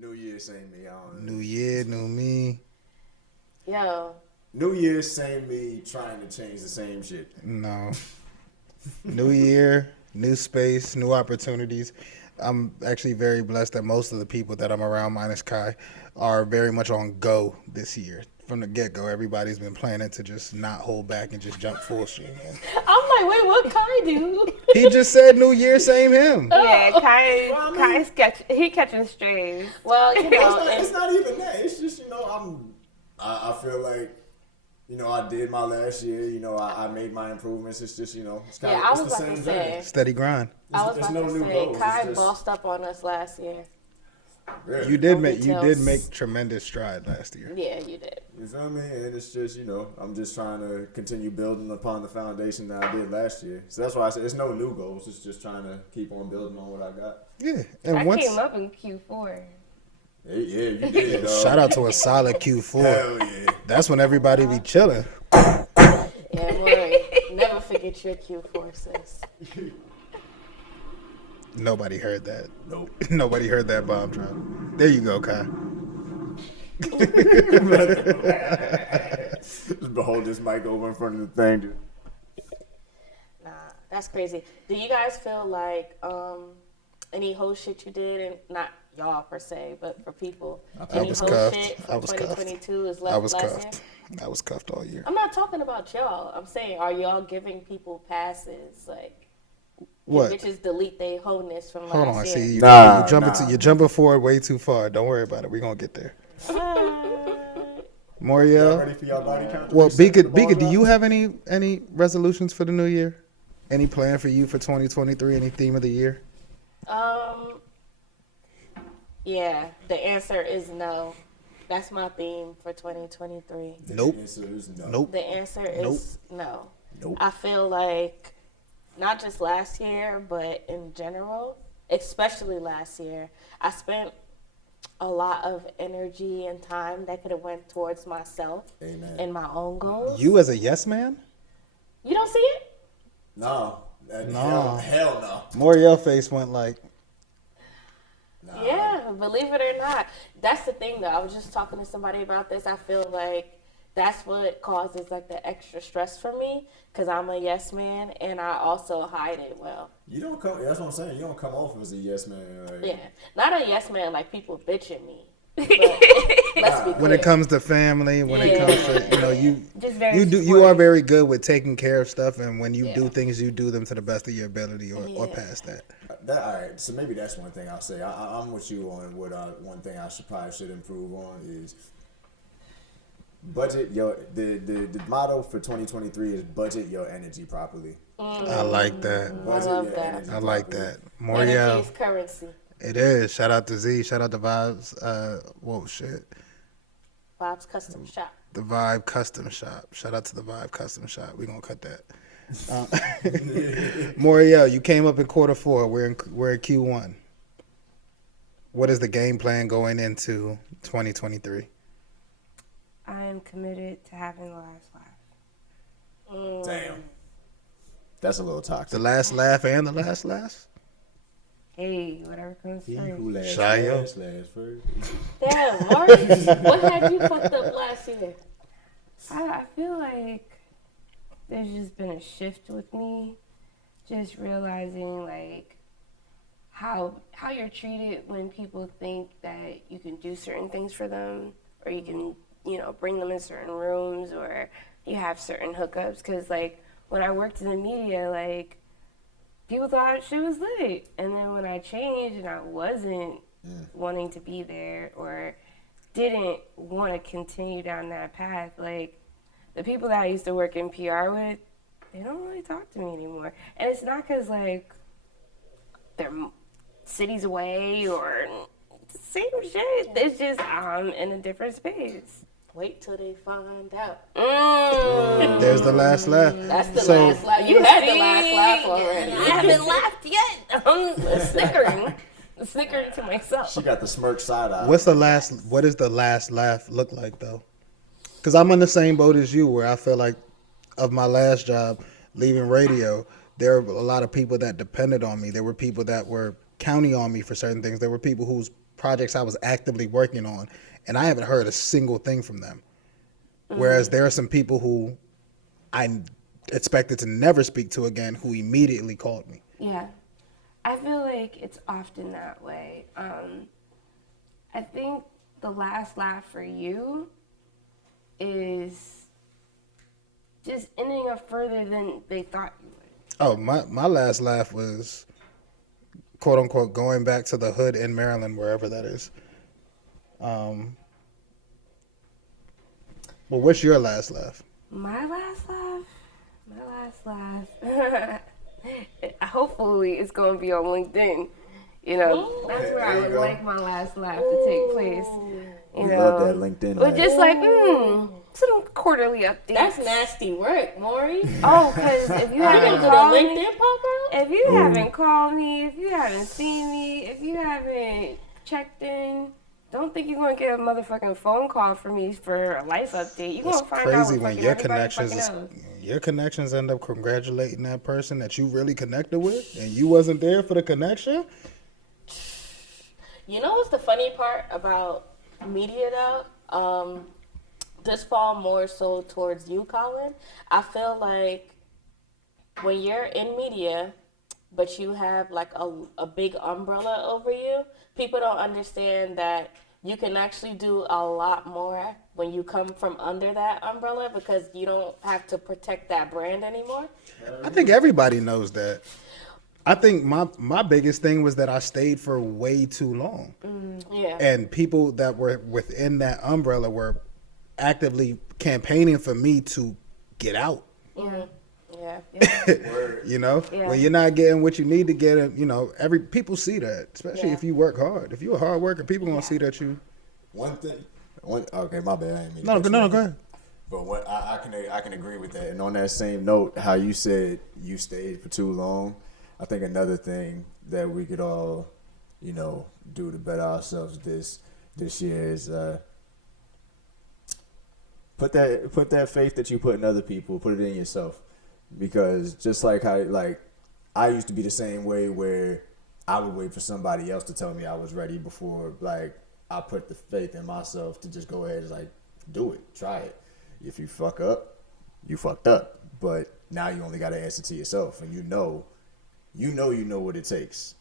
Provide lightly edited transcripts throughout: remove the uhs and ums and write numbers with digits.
New Year, same me. I don't know. New year, new me. Yo. New Year, same me, trying to change the same shit. No. New year, new space, new opportunities. I'm actually very blessed that most of the people that I'm around, minus Kai, are very much on go this year. From the get go, everybody's been planning to just not hold back and just jump full stream. Man. I'm like, wait, what Kai do? He just said New Year, same him. Yeah, Well, I mean- he catching strays. Well, you know, It's not even that. It's just, I feel like, I did my last year. I made my improvements. It's just, it's kind yeah, I of was the about to same say. journey. Steady grind. I was There's about no to new say, goals. Kai It's just- bossed up on us last year. Yeah. You did details. make tremendous stride last year. Yeah, you did. You feel me? And it's just, I'm just trying to continue building upon the foundation that I did last year. So that's why I said it's no new goals. It's just trying to keep on building on what I got. Yeah, and I once came up in Q4. Yeah, you did, dog. shout out to a solid Q4. Hell yeah. That's when everybody be chilling. Yeah, Maury, never forget your Q4, sis. Nobody heard that. Nope. Nobody heard that bomb drop. There you go, Kai. Just behold this mic over in front of the thing, dude. Nah, that's crazy. Do you guys feel like any whole shit you did, and not y'all per se, but for people, any was whole cuffed. shit I from was cuffed. 2022 is I left was last year? cuffed. I was cuffed all year. I'm not talking about y'all. I'm saying, are y'all giving people passes? Like, What? bitches delete their wholeness from Hold last on. year. See, Nah, you're jumping forward way too far. Don't worry about it. We're gonna get there. Y'all Moriel. ready for y'all body count? Well, reset for the Bika, do ball you drop? have any resolutions for the new year? Any plan for you for 2023? Any theme of the year? Yeah, the answer is no. That's my theme for 2023. Nope. The answer is no. Nope. The answer is no. Nope. I feel like not just last year, but in general, especially last year, I spent a lot of energy and time that could have went towards myself Amen. and my own goals. You as a yes man? You don't see it? No. No. Hell no. Moriel face went like, Nah. Yeah, believe it or not. That's the thing, though. I was just talking to somebody about this. I feel like that's what causes like the extra stress for me because I'm a yes man and I also hide it well. You don't come. That's what I'm saying. You don't come off as a yes man. Like, Yeah, not a yes man like people bitching me. But let's be clear. when it comes to family, when it Yeah. comes to you Just very you are supportive. very good with taking care of stuff, and when you do Yeah. things, you do them to the best of your ability or Yeah. past that. All right. So maybe that's one thing I'll say. I'm with you on what one thing I should improve on is budget your the motto for 2023 is budget your energy properly. I like that. Budget love your that. energy I like properly. that. Energy Moriel, is currency. it is. Shout out to Z. Shout out to Vibes. Whoa, shit. Bob's Custom Shop. The Vibe Custom Shop. Shout out to the Vibe Custom Shop. We're gonna cut that. Moriel, you came up in quarter 4. We're in Q1. What is the game plan going into 2023? I am committed to having the last laugh. Damn. That's a little toxic. The last laugh and the last laugh? Hey, whatever comes He first. who laughs Shia. last first. Damn, Mark, what had you fucked up last year? I feel like there's just been a shift with me, just realizing like how you're treated when people think that you can do certain things for them, or you can bring them in certain rooms, or you have certain hookups. Because like when I worked in the media, like people thought shit was lit, and then when I changed and I wasn't wanting to be there or didn't want to continue down that path, like the people that I used to work in PR with, they don't really talk to me anymore. And it's not because like they're cities away or same shit. It's just I'm in a different space. Wait till they find out. There's the last laugh. That's the So- last laugh. You had the last laugh already. I haven't laughed yet. I'm snickering. Snickering to myself. She got the smirk side eye. What does the last laugh look like though? Because I'm in the same boat as you, where I feel like of my last job, leaving radio, there were a lot of people that depended on me. There were people that were counting on me for certain things. There were people whose projects I was actively working on, and I haven't heard a single thing from them. Whereas there are some people who I expected to never speak to again who immediately called me. Yeah. I feel like it's often that way. I think the last laugh for you is just ending up further than they thought you would. Oh, my last laugh was, quote unquote, going back to the hood in Maryland, wherever that is. Well, what's your last laugh? My last laugh. Hopefully, it's going to be on LinkedIn. You know, that's where I would like my last laugh to take place. You We know, love that LinkedIn but laugh. just like some quarterly updates. That's nasty work, Maury. Oh, because if you You haven't gonna do the called me, LinkedIn pop out? if you haven't called me, if you haven't seen me, if you haven't checked in, don't think you're gonna get a motherfucking phone call from me for a life update. You're It's gonna find out crazy what when fucking your everybody connections fucking knows. your connections end up congratulating that person that you really connected with, and you wasn't there for the connection. You know what's the funny part about media though? This fall more so towards you, Colin. I feel like when you're in media, but you have like a big umbrella over you, people don't understand that you can actually do a lot more when you come from under that umbrella because you don't have to protect that brand anymore. I think everybody knows that. I think my biggest thing was that I stayed for way too long. Yeah. And people that were within that umbrella were actively campaigning for me to get out. Yeah. Yeah. You know, Yeah. when you're not getting what you need to get, you know, people see that, especially Yeah. if you work hard. If you're a hard worker, people gonna see that you. Okay, my bad. I didn't mean to No, cut you no, off. go ahead. But what I can agree with that. And on that same note, how you said you stayed for too long, I think another thing that we could all, you know, do to better ourselves this year is put that faith that you put in other people, put it in yourself. Because just like how I used to be the same way where I would wait for somebody else to tell me I was ready before I put the faith in myself to just go ahead and do it, try it. If you fuck up, you fucked up. But now you only got to answer to yourself, and you know what it takes.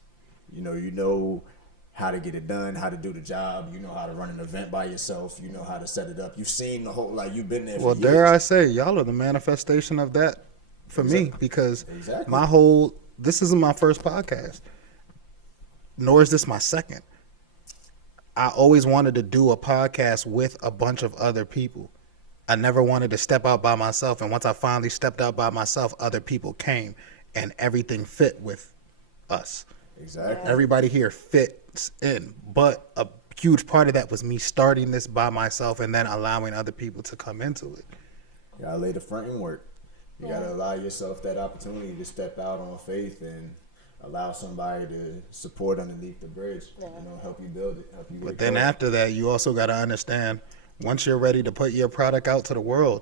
You know how to get it done, how to do the job. You know how to run an event by yourself. You know how to set it up. You've seen the whole you've been there. Well, for dare years. I say, y'all are the manifestation of that for me, because Exactly. this isn't my first podcast, nor is this my second. I always wanted to do a podcast with a bunch of other people. I never wanted to step out by myself, and once I finally stepped out by myself, other people came, and everything fit with us. Exactly. Everybody here fits in, but a huge part of that was me starting this by myself and then allowing other people to come into it. You gotta lay the front and work. You gotta allow yourself that opportunity to step out on faith and allow somebody to support underneath the bridge. Help you build it, help you get But it then going. after that, you also got to understand, once you're ready to put your product out to the world,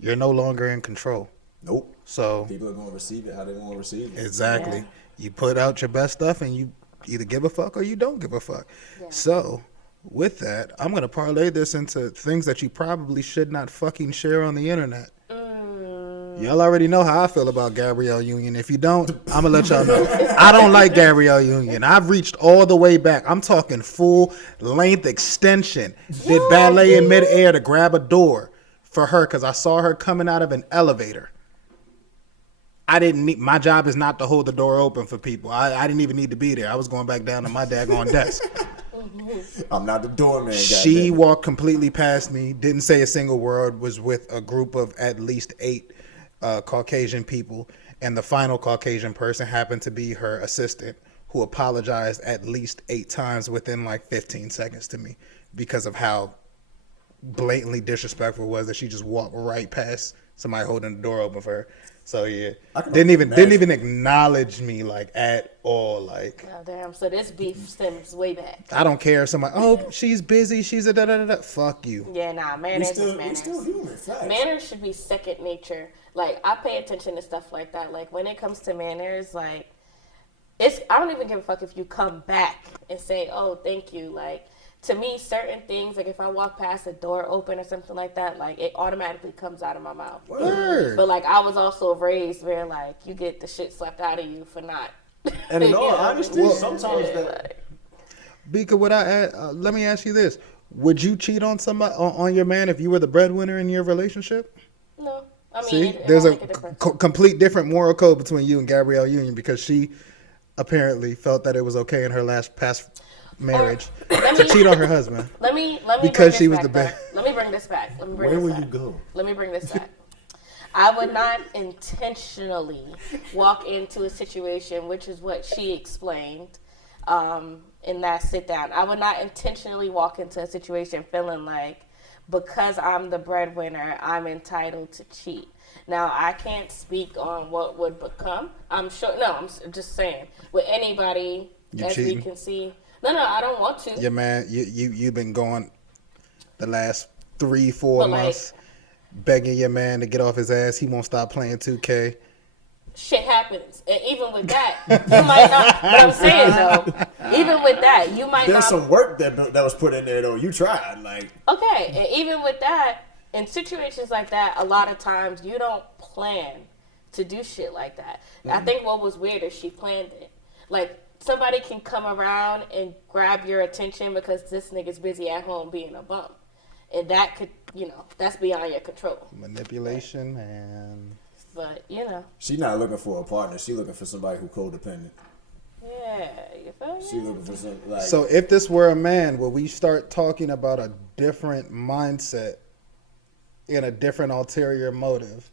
you're no longer in control. Nope. So People are gonna receive it how they want to receive it. exactly, Yeah. you put out your best stuff and you either give a fuck or you don't give a fuck. Yeah. So with that, I'm going to parlay this into things that you probably should not fucking share on the internet. Y'all already know how I feel about Gabrielle Union. If you don't, I'm going to let y'all know. I don't like Gabrielle Union. I've reached all the way back. I'm talking full length extension. Did ballet in midair to grab a door for her because I saw her coming out of an elevator. I didn't need, my job is not to hold the door open for people. I didn't even need to be there. I was going back down to my daggone desk. I'm not the doorman. She goddamn. walked completely past me, didn't say a single word, was with a group of at least 8 Caucasian people, and the final Caucasian person happened to be her assistant, who apologized at least 8 times within 15 seconds to me because of how blatantly disrespectful it was that she just walked right past somebody holding the door open for her. So yeah, didn't even acknowledge me at all. Oh, damn. So this beef stems way back. I don't care if somebody, oh, she's busy, she's a da da da da. Fuck you. Yeah, nah. We Manners is still manners. human. Facts. Manners should be second nature. I pay attention to stuff like that. When it comes to manners, it's I don't even give a fuck if you come back and say, oh, thank you. Like, to me, certain things, like if I walk past a door open or something like that, like it automatically comes out of my mouth. Word. But like I was also raised where like you get the shit slapped out of you for not. And in all You know, honesty, sometimes yeah, that. like, Bika, would I let me ask you this: would you cheat on somebody on your man if you were the breadwinner in your relationship? no, I mean, See, it there's don't a make difference. complete different moral code between you and Gabrielle Union because she apparently felt that it was okay in her past marriage let to me- cheat on her husband. Let me Because bring she this was back, the best. though. Let me bring this back. Let me bring Where this will back. you go? Let me bring this back. I would not intentionally walk into a situation, which is what she explained in that sit down. I would not intentionally walk into a situation feeling like because I'm the breadwinner, I'm entitled to cheat. Now, I can't speak on what would become. I'm sure, no, I'm just saying, with anybody, You as cheating? we can see. No, I don't want to. Your man, you've been going the last 3-4 But, like, months begging your man to get off his ass. He won't stop playing 2K. Shit happens. And even with that, you might not, but I'm saying though, even with that, you might There's not. some work that was put in there though. You tried, like. Okay, and even with that, in situations like that, a lot of times you don't plan to do shit like that. I think what was weird is she planned it. Like, somebody can come around and grab your attention because this nigga's busy at home being a bum. And that could, that's beyond your control. Manipulation and But, She not looking for a partner. She looking for somebody who codependent. yeah, you feel me? She looking for some like. so if this were a man, will we start talking about a different mindset and a different ulterior motive?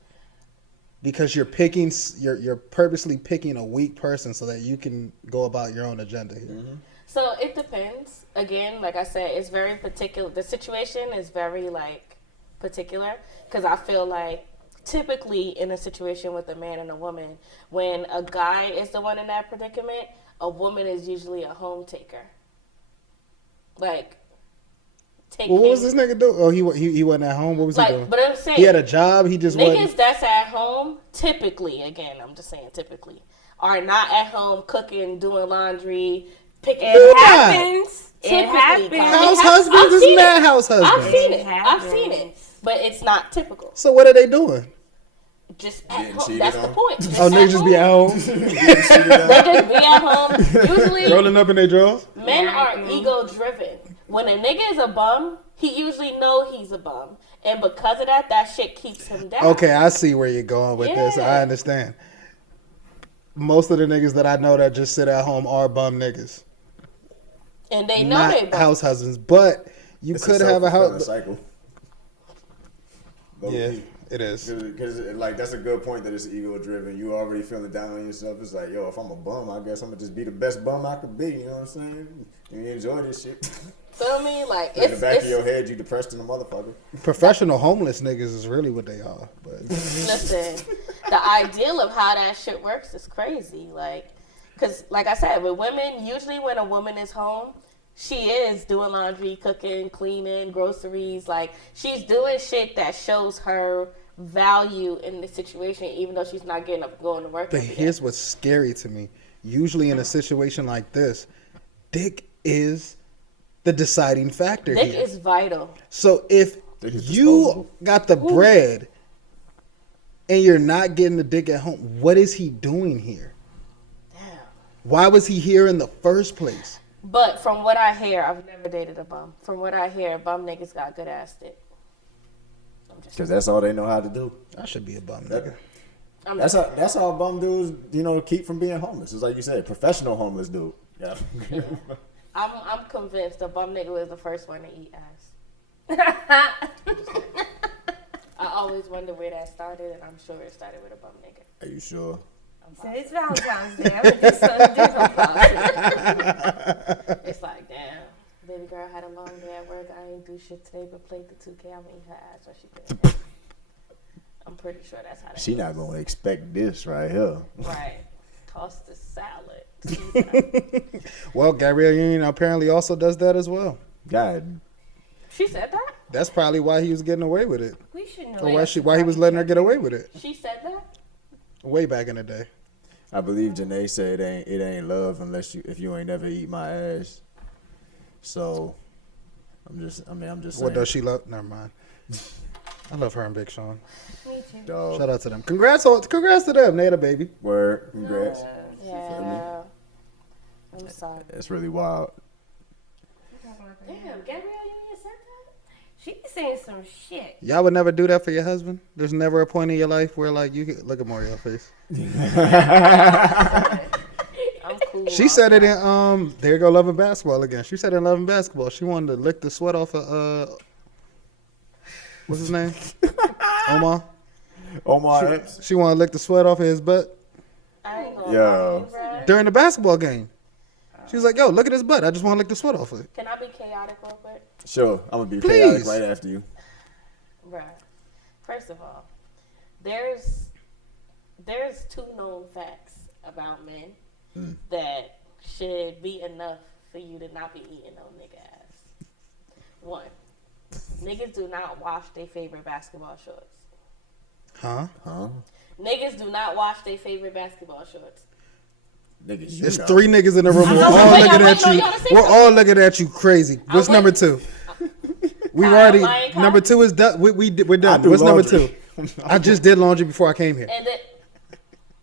Because you're purposely picking a weak person so that you can go about your own agenda here. Mm-hmm. So it depends. Again, like I said, it's very particular. The situation is very like particular because I feel like typically in a situation with a man and a woman, when a guy is the one in that predicament, a woman is usually a home taker. Like, Well, what was this nigga do? Oh, he wasn't at home. What was he doing? But I'm saying He had a job. He just niggas wasn't. that's at home, typically, again, I'm just saying typically, are not at home cooking, doing laundry, picking. It not? happens. It Typically, happens. House I've husbands is seen mad it. house I've husbands. seen It it. I've seen it. happens. But it's not typical. So what are they doing? Just at Getting home. cheated That's the on. point. Just Oh, niggas just be at home, They just be at home. Usually, rolling up in their drawers. men are ego driven. When a nigga is a bum, he usually know he's a bum, and because of that, that shit keeps him down. Okay, I see where you're going with this. Yeah. I understand. Most of the niggas that I know that just sit at home are bum niggas, And they know not they bum. house husbands. But you It's could have a self-fulfilling house. cycle. Yeah, it is. Because like that's a good point that it's ego driven. You already feeling down on yourself. It's like, yo, if I'm a bum, I guess I'm gonna just be the best bum I could be. You know what I'm saying? You enjoy this shit. Feel me? Like In the back it's of your head, you depressed in a motherfucker. Professional homeless niggas is really what they are. But listen. The ideal of how that shit works is crazy. Like, cause like I said, with women, usually when a woman is home, she is doing laundry, cooking, cleaning, groceries. Like, she's doing shit that shows her value in the situation, even though she's not getting up and going to work. But every day. here's what's scary to me. Usually in a situation like this, dick is the deciding factor Dick here. is vital. So if Dick is you disposable. got the bread and you're not getting the dick at home, what is he doing here? Damn. Why was he here in the first place? But from what I hear, I've never dated a bum. From what I hear, bum niggas got good ass dick. I'm just Because that's all they know how to do. I should be a bum nigga. I'm That's not- how bum dudes, keep from being homeless. It's like you said, professional homeless dude. Yeah. I'm convinced a bum nigga was the first one to eat ass. I always wonder where that started, and I'm sure it started with a bum nigga. Are you sure? So it's Valentine's Day. I'm gonna do something different. It's like, damn, baby girl had a long day at work. I ain't do shit today but played the 2K. I'm gonna eat her ass while she did. I'm pretty sure that's how that She not gonna expect this right here. Right. Toss the salad. Well, Gabrielle Union apparently also does that as well. God, She said that? That's probably why he was getting away with it. We should know. Or why he was letting her get away with it She said that? way back in the day. I believe Janae said it ain't love unless if you ain't never eat my ass. So I'm just saying. What does she love? Never mind. I love her and Big Sean. Me too. Dog. Shout out to them. Congrats to them. They had a baby. Word. Congrats. Yeah. I'm sorry. It's really wild. Damn, Gabrielle Union said that? She's saying some shit. Y'all would never do that for your husband? There's never a point in your life where like you could look at Mario's face. I'm cool. She said it in there you go Love and Basketball again. She said in Love and Basketball she wanted to lick the sweat off of what's his name? Omar. Omar Epps. She wanted to lick the sweat off of his butt I ain't gonna Yo. lie, bro. during the basketball game. She was like, "Yo, look at his butt. I just want to lick the sweat off of it." Can I be chaotic real quick? Sure, I'm gonna be Please. chaotic right after you. Bruh. First of all, there's 2 known facts about men that should be enough for you to not be eating no nigga ass. 1, niggas do not wash their favorite basketball shorts. Huh? Niggas do not wash their favorite basketball shorts. Niggas, There's 3 niggas in the room. We're I'm all waiting, looking I'm at waiting on you. y'all to say We're something. all looking at you crazy. What's I'm number waiting. 2? We Kyle, already Lion Kyle? number 2 is done. We're done. I do What's laundry. number 2? I just did laundry before I came here. And then,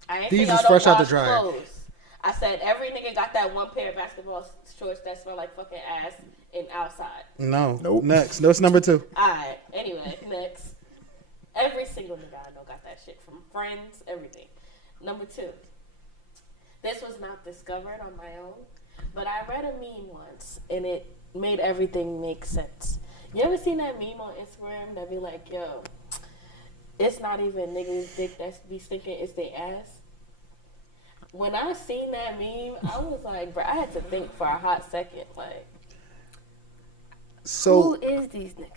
I ain't These say y'all is fresh don't out the wash dryer. clothes. I said every nigga got that one pair of basketball shorts that smell like fucking ass and outside. No. Nope. Next. What's number 2? Alright, anyway, next. Every single nigga I know got that shit from friends, everything. Number 2. This was not discovered on my own, but I read a meme once and it made everything make sense. You ever seen that meme on Instagram that be like, yo, it's not even niggas' dick that's be stinking, it's their ass? When I seen that meme, I was like, bro, I had to think for a hot second. Like, So Who is these niggas?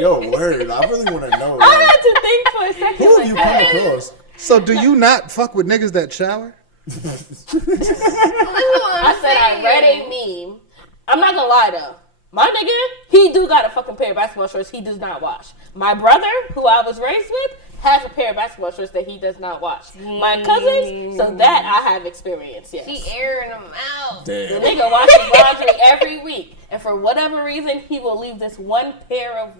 Yo, word. I really want to know. I Like, had to think for a second. who have Like, you come across? so do you not fuck with niggas that shower? I said I read a meme. I'm not gonna lie though. My nigga, he do got a fucking pair of basketball shorts he does not wash. My brother, who I was raised with, has a pair of basketball shorts that he does not wash. My cousins, so that I have experience, yes. She airing them out. The Damn. nigga washes laundry every week. And for whatever reason, he will leave this one pair of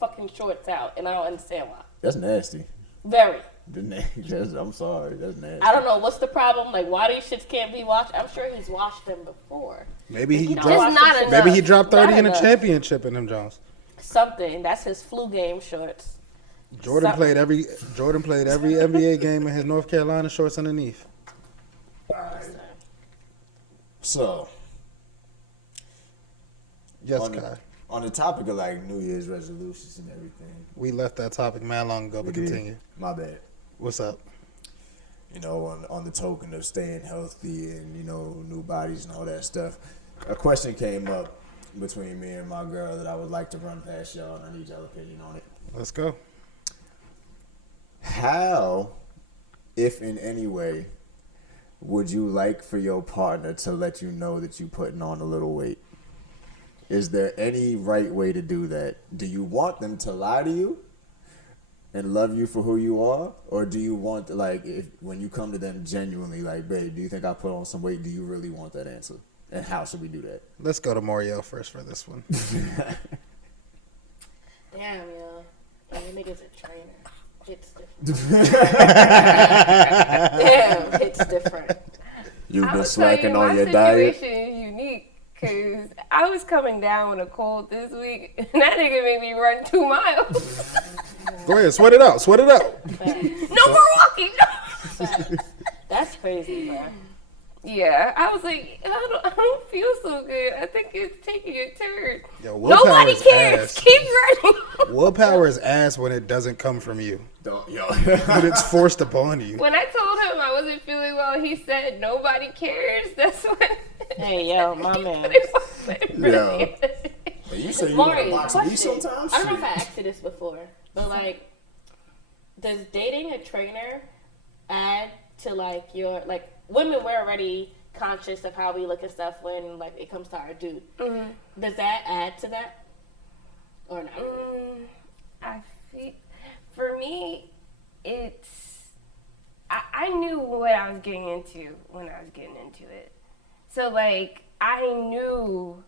fucking shorts out. And I don't understand why. That's nasty. Very. I'm sorry. That's nasty. I don't know what's the problem. Like, why these shits can't be washed? I'm sure he's washed them before. Maybe he He don't dropped. wash not them shits. enough. Maybe he dropped 30 Not in a enough. championship in them Jones. Something. That's his flu game shorts. Jordan Some- played every NBA game in his North Carolina shorts underneath. So, Yes, on, Kai. on the topic of like New Year's resolutions and everything. We left that topic man long ago, but we did. continue. My bad. What's up? You know, on the token of staying healthy and, you know, new bodies and all that stuff, a question came up between me and my girl that I would like to run past y'all, and I need y'all opinion on it. Let's go. How, if in any way, would you like for your partner to let you know that you're putting on a little weight? Is there any right way to do that? Do you want them to lie to you and love you for who you are? Or do you want, like, if when you come to them genuinely, like, babe, do you think I put on some weight? Do you really want that answer? And how should we do that? Let's go to Moriel first for this one. Damn, yo. And your nigga's a trainer. It's different. Damn, it's different. You've I been would tell slacking you, on my your diet? situation is unique because I was coming down with a cold this week, and that nigga made me run 2 miles. Go ahead, sweat it out. Sweat it out. No more walking. Facts. That's crazy, bro. Yeah, I was like, I don't feel so good. I think it's taking a turn. Yo, willpower Nobody is cares. ass. Keep running. Willpower is ass when it doesn't come from you, Don't, yo. but it's forced upon you. When I told him I wasn't feeling well, he said nobody cares. That's when. Hey, yo, my man. Yo. You say you want Maury, to box me question. sometimes? I don't know if I asked you this before, but like, does dating a trainer add to like your like women? We're already conscious of how we look and stuff when like it comes to our dude. Mm-hmm. Does that add to that or not? I feel, for me, it's. I knew what I was getting into when I was getting into it. So, like, I knew.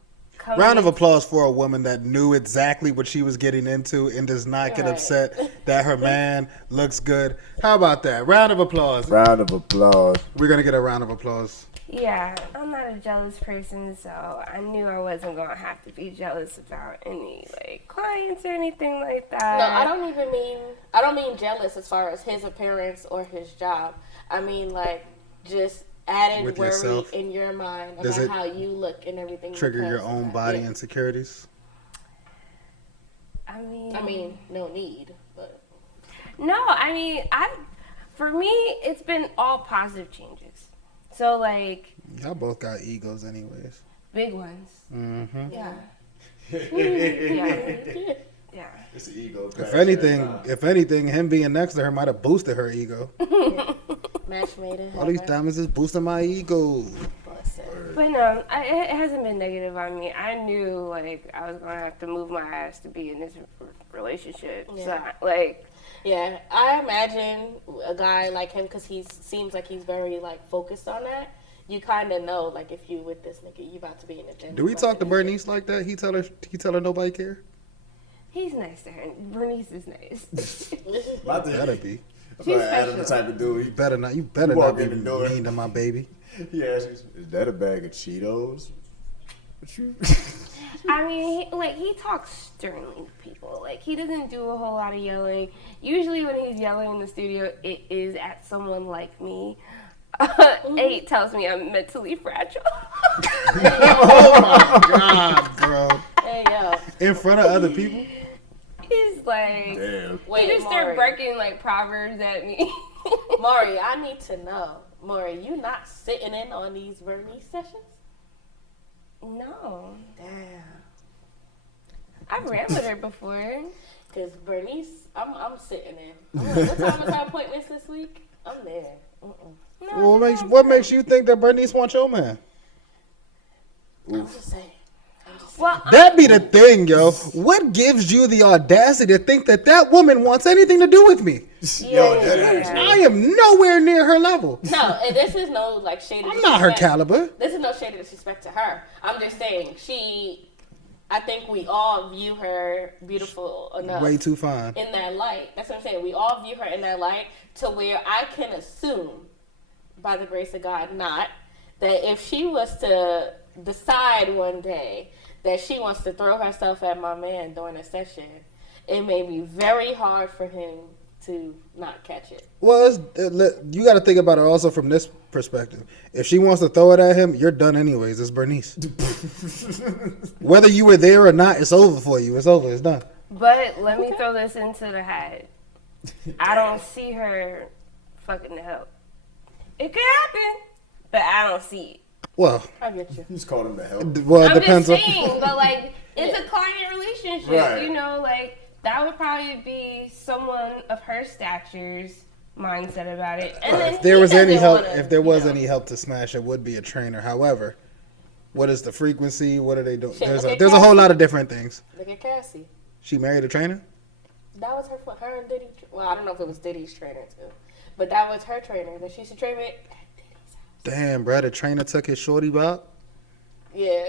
Round of applause for a woman that knew exactly what she was getting into and does not get upset that her man looks good. How about that? Round of applause. Round of applause. We're going to get a round of applause. Yeah, I'm not a jealous person, so I knew I wasn't going to have to be jealous about any, like, clients or anything like that. No, I don't mean jealous as far as his appearance or his job. I mean, like, just added With worry yourself? in your mind Does about it how you look and everything. Trigger your because of own that. body Yeah. insecurities? I I mean, no need, but No, I mean, for me, it's been all positive changes. So, like, Y'all both got egos anyways. big ones. Mm-hmm. Yeah. Yeah. It's the ego. If anything, him being next to her might have boosted her ego. match made in All these heaven. diamonds is boosting my ego. Bless it. But no, it hasn't been negative on me. I knew, like, I was going to have to move my ass to be in this relationship. Yeah. So, like, Yeah, I imagine a guy like him, because he seems like he's very, like, focused on that. You kind of know, like, if you with this nigga, you about to be in a gender. Do we talk to Bernice like that? He tell her nobody care? he's nice to her. Bernice is nice. Better be. I feel like Adam the type of dude. You better not walk be in the door. mean to my baby. He asks, "Is that a bag of Cheetos?" What you? I mean, he talks sternly to people. Like, he doesn't do a whole lot of yelling. Usually when he's yelling in the studio, it is at someone like me. 8 tells me I'm mentally fragile. Oh my God, bro. Hey, yo. In front of other people? He's like, Damn. he Wait, just start Maury. breaking, like, proverbs at me. Maury, I need to know. Maury, you not sitting in on these Bernice sessions? No. Damn. I've ran with her before. Because Bernice, I'm sitting in. I'm like, what time is our appointments this week? I'm there. No, What makes you think that Bernice wants your man? I'm just saying. well, That be the thing, yo. What gives you the audacity to think that woman wants anything to do with me? Yeah. I am nowhere near her level. No, and this is no, like, shade of I'm not her disrespect. caliber. This is no shade of disrespect to her. I'm just saying, I think we all view her beautiful enough. Way too fine. In that light. That's what I'm saying. We all view her in that light to where I can assume, by the grace of God, not, that if she was to decide one day that she wants to throw herself at my man during a session, it may be very hard for him to not catch it. Well, you got to think about it also from this perspective. If she wants to throw it at him, you're done anyways. It's Bernice. Whether you were there or not, it's over for you. It's over. It's done. but let me throw this into the hat. I don't see her fucking the help. It could happen, but I don't see it. Well, I get you. He's called him to help. it I'm depends just on. saying, but like, it's a client relationship, Right. you know, like, that would probably be someone of her stature's mindset about it. And then If there he was any doesn't help, wanna, if there was you know. any help to smash, it would be a trainer. However, what is the frequency? What are they doing? Shit, There's look a at there's a whole Cassie. lot of different things. Look at Cassie. She married a trainer. That was her and Diddy. Well, I don't know if it was Diddy's trainer too, but that was her trainer that she used to train with at Diddy's house. Damn, bro, the trainer took his shorty bop. Yeah.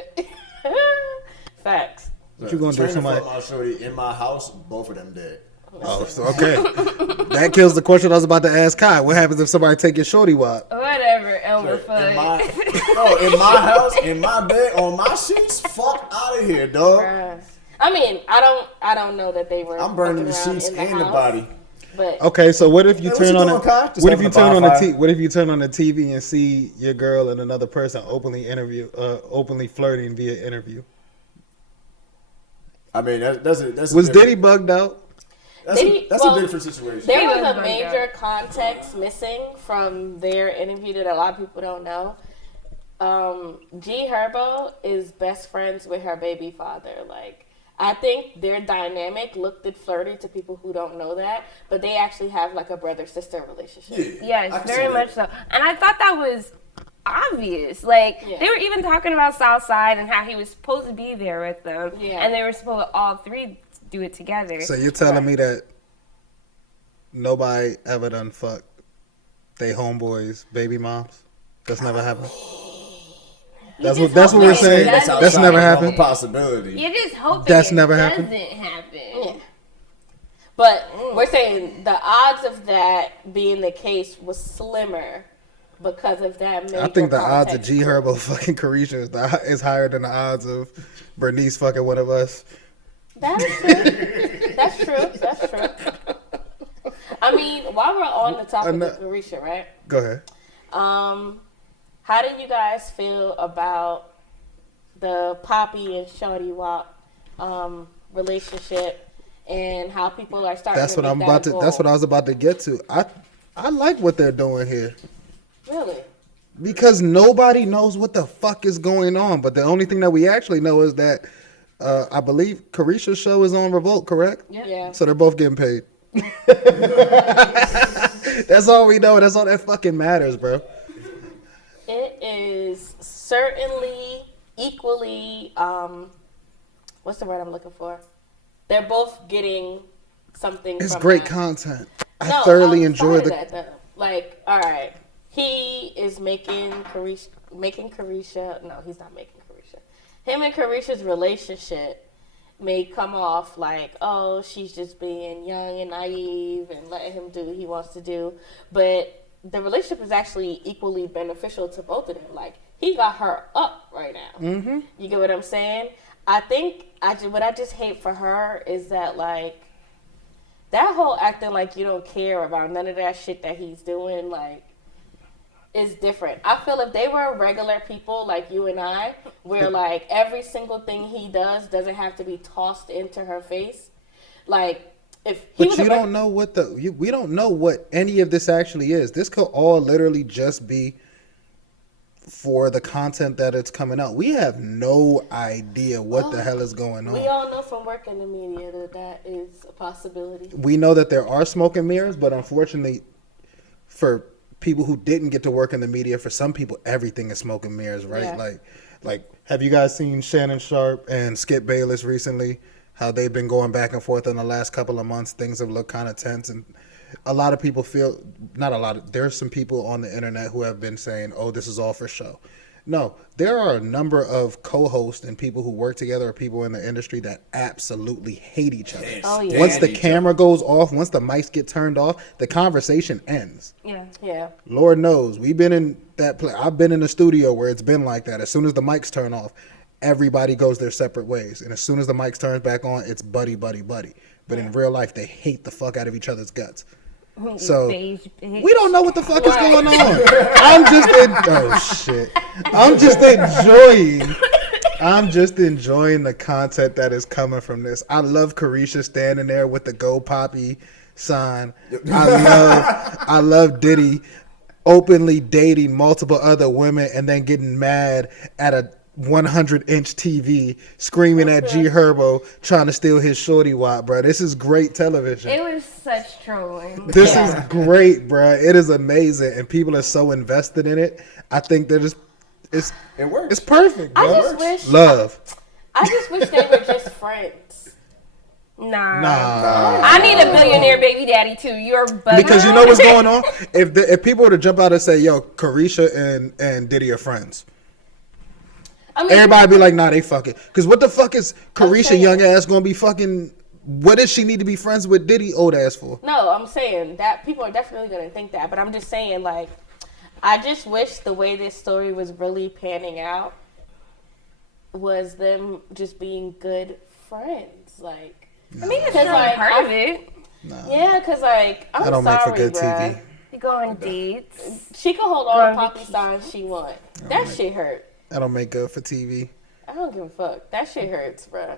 Facts. What you gonna do, Trainer somebody- fucked my shorty in my house. Both of them dead. Oh, so, okay. That kills the question I was about to ask Kai. What happens if somebody take your shorty wop? Whatever, Elmer In Fudd. my house, in my bed, on my sheets. Fuck out of here, dog. Bruh. I mean, I don't know that they were. I'm burning the fucking around sheets in and the house, body. But Okay, so what if you Hey, what turn you on doing, Kai? Just what if you having a turn on the bonfire. what if you turn on the TV and see your girl and another person openly flirting via interview? I mean, that's a Was different- Diddy bugged out? That's, Diddy- a well, different situation. there He was was a bugged major context missing from their interview that a lot of people don't know. G Herbo is best friends with her baby father. Like, I think their dynamic looked flirty to people who don't know that, but they actually have like a brother-sister relationship. Yeah, I Yes, can see very that. much so. And I thought that was obvious. Like, Yeah. they were even talking about Southside and how he was supposed to be there with them. Yeah. And they were supposed to all three do it together. So you're telling me that nobody ever done fucked they homeboys, baby moms. That's never happened. You That's just what hope we're it saying. That's doesn't. That's outside never the realm of happened. possibility. You just hope That's it never doesn't happened. happen. Yeah. But we're saying the odds of that being the case was slimmer because of that major I think the odds of context. G Herbo fucking Caresha is higher than the odds of Bernice fucking one of us. That is true. That's true. That's true. I mean, while we're on the topic of Caresha, right? Go ahead. How do you guys feel about the Poppy and Shorty Wop relationship and how people are starting That's to what make I'm that about a to. goal? That's what I was about to get to. I like what they're doing here Really? because nobody knows what the fuck is going on. But the only thing that we actually know is that I believe Caresha's show is on Revolt, correct? Yeah. So they're both getting paid. That's all we know. That's all that fucking matters, bro. It is certainly equally, what's the word I'm looking for? They're both getting something It's from great that. content. I No, thoroughly I'm enjoy fine the. with that, though. Like, all right, he is making Caresha. No, he's not making Caresha. Him and Caresha's relationship may come off like, oh, she's just being young and naive and letting him do what he wants to do. But the relationship is actually equally beneficial to both of them. Like, he got her up right now. Mm-hmm. You get what I'm saying? I think what I just hate for her is that, like, that whole acting like you don't care about none of that shit that he's doing, like, is different. I feel if they were regular people like you and I, where, like, every single thing he does doesn't have to be tossed into her face. Like, if he But was you a don't know what we don't know what any of this actually is. This could all literally just be for the content that it's coming out. We have no idea what the hell is going on. we all know from work in the media that that is a possibility. We know that there are smoke and mirrors, but unfortunately, for people who didn't get to work in the media, for some people, everything is smoke and mirrors, right? Yeah. Like, have you guys seen Shannon Sharp and Skip Bayless recently? How they've been going back and forth in the last couple of months. Things have looked kind of tense, and a lot of people feel, not a lot, there's some people on the internet who have been saying, oh, this is all for show. No, there are a number of co-hosts and people who work together or people in the industry that absolutely hate each other. Oh, yeah. Once the camera goes off, once the mics get turned off, the conversation ends. Yeah. Yeah. Lord knows, we've been in that place. I've been in a studio where it's been like that. As soon as the mics turn off, everybody goes their separate ways. And as soon as the mics turns back on, it's buddy, buddy, buddy. But in real life, they hate the fuck out of each other's guts. So Beige bitch. we don't know what the fuck is going on. I'm just enjoying the content that is coming from this. I love Caresha standing there with the Go Poppy sign. I love Diddy openly dating multiple other women and then getting mad at a 100-inch TV, screaming at G Herbo, trying to steal his shorty wop, bro. This is great television. It was such trolling. This is great, bro. It is amazing, and people are so invested in it. I think they're just it works. It's perfect, bro. I just wish they were just friends. Nah. Nah. I need a billionaire baby daddy too. You're bugging. Because you know what's going on? If people were to jump out and say, yo, Caresha and Diddy are friends, I mean, everybody be like, nah, they fucking. Because what the fuck is Caresha saying- young ass gonna be fucking? What does she need to be friends with Diddy old ass for? no, I'm saying that people are definitely going to think that, but I'm just saying, like, I just wish the way this story was really panning out was them just being good friends. Like, I mean, it's Cause, not like, part of it. yeah, because, like, I'm That don't sorry, make for good bruh. TV. You go on dates. She can hold all Go the on poppy vacation. signs she want. That shit hurt. That don't make good for TV. I don't give a fuck. That shit hurts, bruh.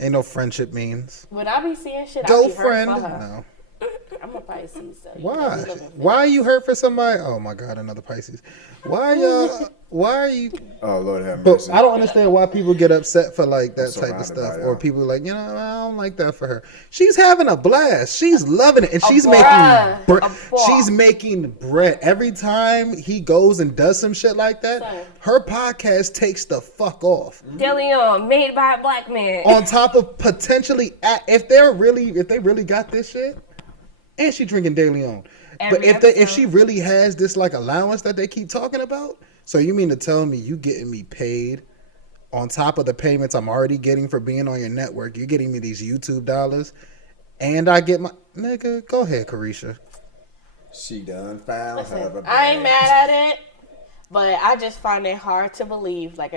Ain't no friendship means. When I be seeing shit, I Go be hurt friend. for her. No. I'm a Pisces, so Why? we live in Why are you hurt for somebody? Oh my God, another Pisces. Why are you? Oh Lord have But mercy. I don't understand why people get upset for like that I'm type of surrounded stuff, by or y'all. people like, you know, I don't like that for her. She's having a blast. She's loving it, and she's bruh. making A boss. she's making bread every time he goes and does some shit like that. Son. Her podcast takes the fuck off. DeLeon, made by a black man. On top of potentially, if they really got this shit, and she drinking De Leon. But if she really has this like allowance that they keep talking about, so you mean to tell me you getting me paid on top of the payments I'm already getting for being on your network? You're getting me these YouTube dollars, and I get my nigga. Go ahead, Caresha. She done found her. Listen, I ain't mad at it, but I just find it hard to believe, like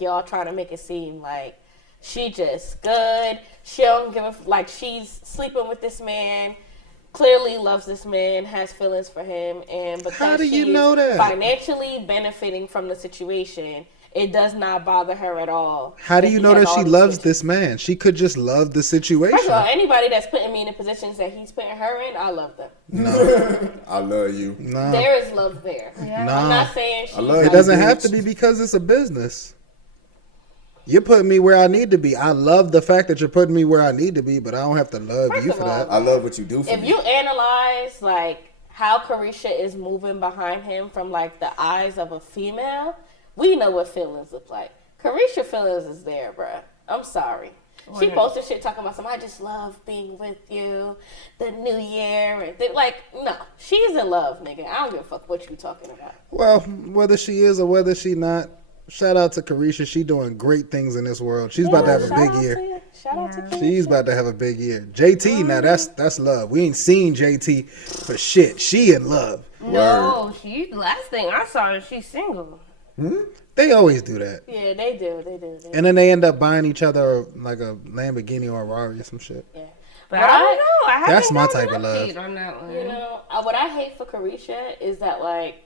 y'all trying to make it seem like she just good. She don't give a like she's sleeping with this man. Clearly loves this man, has feelings for him, and because How do you she know is that? financially benefiting from the situation, it does not bother her at all. How do you know that she loves this man? She could just love the situation. First of all, anybody that's putting me in the positions that he's putting her in, I love them. No, I love you. no. There is love there. Yeah. No. I'm not saying she's love It doesn't have to be because it's a business. You're putting me where I need to be. I love the fact that you're putting me where I need to be, but I don't have to love First you of for all, that. I love what you do for If me. you analyze like how Caresha is moving behind him from like the eyes of a female, we know what feelings look like. Caresha feelings is there, bruh. I'm sorry. She posted shit talking about I just love being with you, the new year, and like, no, she's in love, nigga. I don't give a fuck what you talking about. Well, whether she is or whether she not, shout out to Caresha. She doing great things in this world. She's about to have a shout big out year. to you. Shout out to Caresha. She's about to have a big year. JT, now that's love. We ain't seen JT for shit. She in love. No, the last thing I saw is she's single. They always do that. Yeah, they do. And then they end up buying each other like a Lamborghini or a Rari or some shit. Yeah. But I don't know. I haven't That's my gotten type an of love. update on that one. You know, what I hate for Caresha is that, like,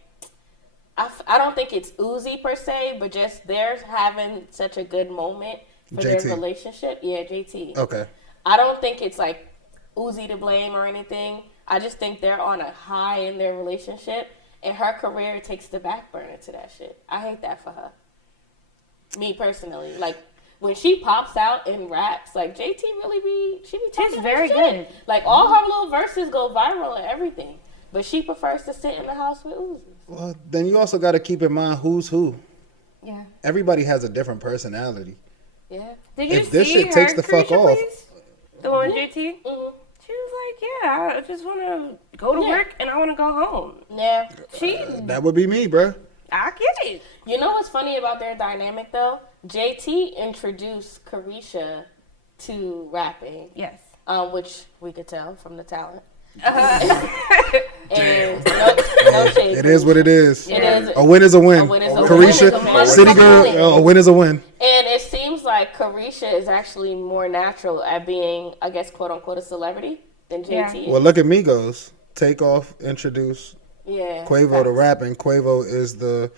I don't think it's Uzi per se, but just they're having such a good moment for JT. their relationship. Yeah, JT. Okay. I don't think it's, like, Uzi to blame or anything. I just think they're on a high in their relationship, and her career takes the back burner to that shit. I hate that for her. Me personally. Like, when she pops out and raps, like, JT really be talking She's her very shit. good. Like, all her little verses go viral and everything. But she prefers to sit in the house with Uzi. Well, then you also got to keep in mind who's who. Yeah. Everybody has a different personality. Yeah. Did you If this see shit her takes the fuck Caresha off- place? The one with JT? Mm-hmm. She was like, yeah, I just want to go to Yeah. work and I want to go home. Yeah. That would be me, bruh. I get it. You know what's funny about their dynamic, though? JT introduced Caresha to rapping, Yes. which we could tell from the talent. Uh-huh. And no shade. It is what it is. It is. A win is a win. A win is a win. Caresha, A win is a City win. Girl, a win is a win. And it seems like Caresha is actually more natural at being, I guess, quote unquote, a celebrity than JT. Well, look at Migos. Takeoff, introduce Yeah. Quavo to facts. rapping. Quavo is the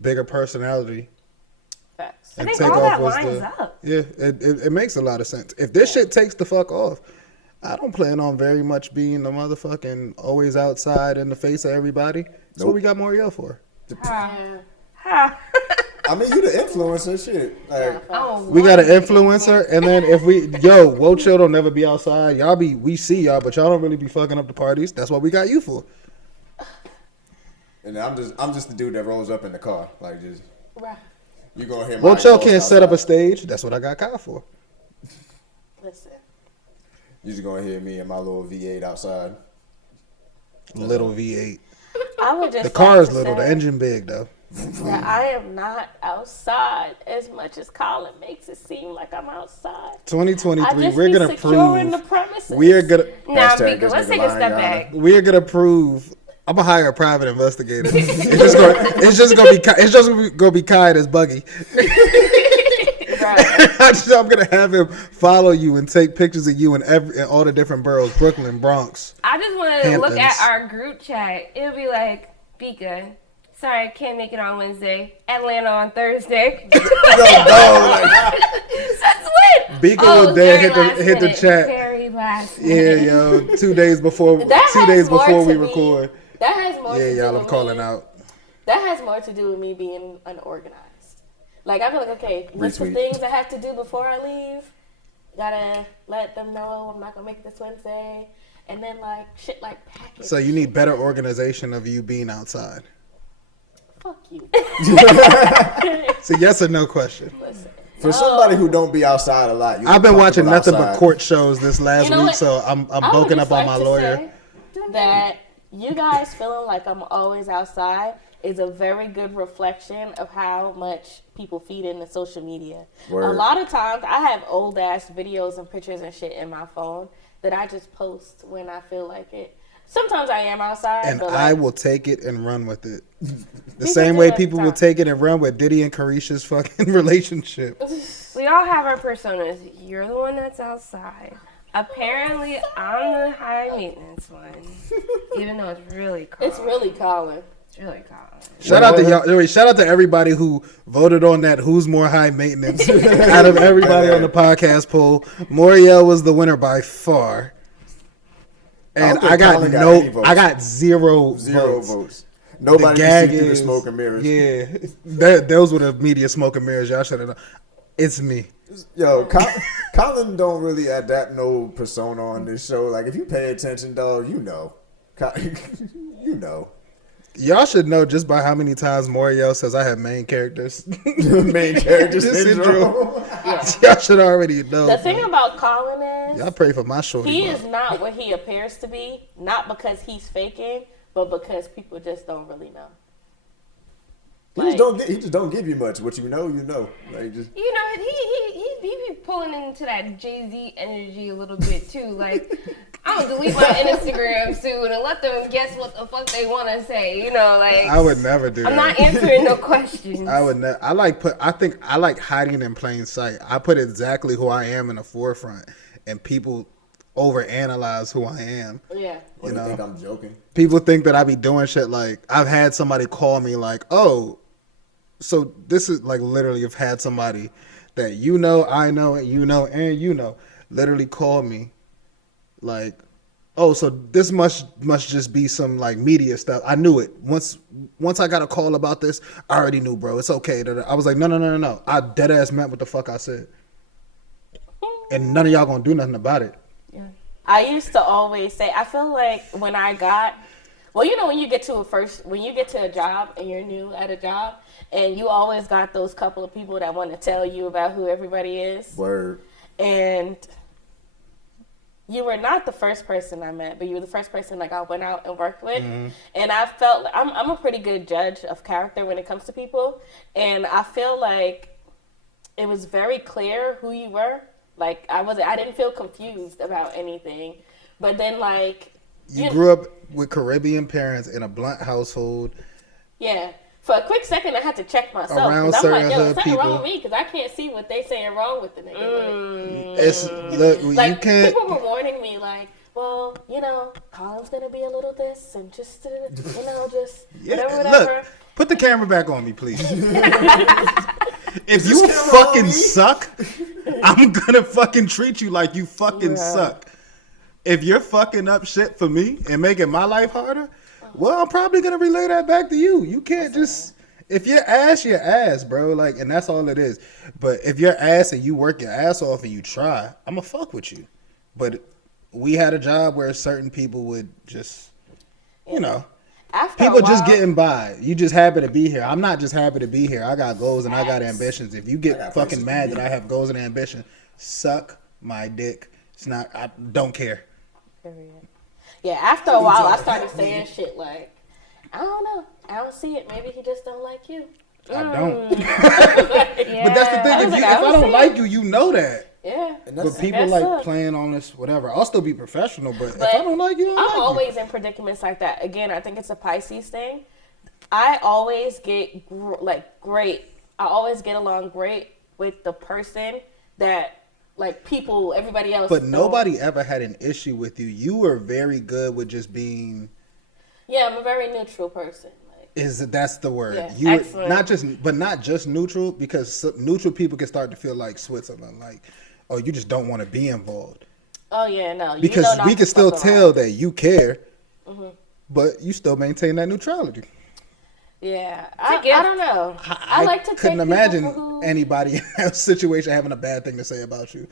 bigger personality. Facts. I And think all Takeoff that was lines the up. yeah. It makes a lot of sense. If this shit takes the fuck off, I don't plan on very much being the motherfucking always outside in the face of everybody. That's what we got Moriel for. Yeah. Ha. I mean, you the influencer, shit. Like, Oh, We got an influencer, and then if Woah Chill don't never be outside. We see y'all, but y'all don't really be fucking up the parties. That's what we got you for. and I'm just the dude that rolls up in the car, like just Right. you gonna hear my Woah Chill exhaust can't set up a outside. stage. That's what I got Kyle for. Listen. You just gonna hear me and my little V8 outside. Little V8. I would just The car like is to little. The say engine big though. that I am not outside as much as Colin makes it seem like I'm outside. I 2023. just We're be gonna securing the prove. premises. We are gonna. Nah, Hashtag Mika, this let's nigga take a lying, step Yana. back. We are gonna prove. I'm gonna hire a private investigator. It's just gonna be Kai as Buggy. Right. I'm gonna have him follow you and take pictures of you in all the different boroughs, Brooklyn, Bronx. I just want to look Hamptons. at our group chat. It'll be like, Bika, sorry, I can't make it on Wednesday. Atlanta on Thursday. Yo, dog, like, That's when. Bika Oh, will then very hit the last chat. minute, Very last Yeah, minute. yo, 2 days before That has more we to me- record. That has more Yeah, to do y'all, with I'm calling me. out. That has more to do with me being unorganized. Like, I feel like, okay, list of Retweet. things I have to do before I leave. Gotta let them know I'm not gonna make it this Wednesday. And then, like, shit like package. So you need better organization of you being outside. Fuck you. It's a yes or no question. Listen. for somebody who don't be outside a lot, you I've been look watching comfortable nothing but outside. court shows this last You know week, what? so I'm I would bulking just up on like my to lawyer. say that you guys feeling like I'm always outside is a very good reflection of how much people feed into social media. Word. A lot of times I have old ass videos and pictures and shit in my phone that I just post when I feel like it. Sometimes I am outside, And but I will take it and run with it. The same way people will take it and run with Diddy and Caresha's fucking relationship. We all have our personas. You're the one that's outside. Apparently, I'm the high maintenance one. Even though it's really Colin. It's really Colin. It's really Colin. Shout out to y'all. Shout out to everybody who voted on that. Who's more high maintenance out of everybody on the podcast poll? Moriel was the winner by far, and I got zero votes. Nobody The gag can see through the is smoke and mirrors. Yeah, those were the media smoke and mirrors. Y'all should have known. It's me. Yo, Colin don't really adapt no persona on this show. Like, if you pay attention, dog, you know. You know. Y'all should know just by how many times Moriel says I have main characters. Main character syndrome. Y'all should already know. The thing about Colin is, y'all pray for my shorty. he is not what he appears to be. Not because he's faking, but because people just don't really know. He just don't give you much. What you know, you know. Like, just You know, he be pulling into that Jay-Z energy a little bit too. Like, I'm gonna delete my Instagram soon and let them guess what the fuck they want to say. You know, like I would never do I'm that. not answering no questions. I would never. I think I like hiding in plain sight. I put exactly who I am in the forefront, and people overanalyze who I am. Yeah. you know. think I'm joking? People think that I be doing shit like I've had somebody call me like, oh, so this is like literally I've had somebody that you know, I know, and you know, literally call me like, oh, so this must just be some like media stuff. I knew it. Once I got a call about this, I already knew, bro. It's okay. I was like, no. I dead ass meant what the fuck I said. And none of y'all gonna do nothing about it. Yeah. I used to always say, I feel like when I got, well, you know, when you get to a job and you're new at a job, and you always got those couple of people that want to tell you about who everybody is. Word. And you were not the first person I met, but you were the first person like I went out and worked with. Mm-hmm. And I felt I'm a pretty good judge of character when it comes to people. And I feel like it was very clear who you were. Like I didn't feel confused about anything. But then like You grew up with Caribbean parents in a blunt household. Yeah. For a quick second, I had to check myself. Around 'Cause I'm like, certain yo, hood there's something people. wrong with me because I can't see what they saying wrong with the nigga. It's look, Like, you can't. people were warning me, like, well, you know, Colin's going to be a little this and just, just whatever. Look, put the camera back on me, please. If you fucking suck, I'm gonna fucking treat you like you fucking suck. If you're fucking up shit for me and making my life harder, well, I'm probably gonna relay that back to you. You can't just, if you're ass, bro. Like, and that's all it is. But if you're ass and you work your ass off and you try, I'ma fuck with you. But we had a job where certain people would just, you know. After People a while, just getting by. You just happy to be here. I'm not just happy to be here. I got goals and I got ambitions. If you get fucking mad that I have goals and ambition, suck my dick. It's not. I don't care. Period. Yeah, after a while, I started saying shit like, I don't know. I don't see it. Maybe he just don't like you. I don't. Yeah. But that's the thing. If I don't like you, you know that. Yeah. But people like playing on this, whatever. I'll still be professional, but if I don't like you, I don't I'm like you. always in predicaments like that. Again, I think it's a Pisces thing. I always get great. I always get along great with the person that like people, everybody else. But nobody ever had an issue with you. You were very good with just being. Yeah, I'm a very neutral person. That's the word. Yeah, You were excellent. not just neutral, because neutral people can start to feel like Switzerland, like, oh, you just don't want to be involved. Oh yeah, no. Because you know we can still tell that you care, but you still maintain that neutrality. Yeah, I don't know. I like to couldn't take imagine people who, anybody in that situation having a bad thing to say about you.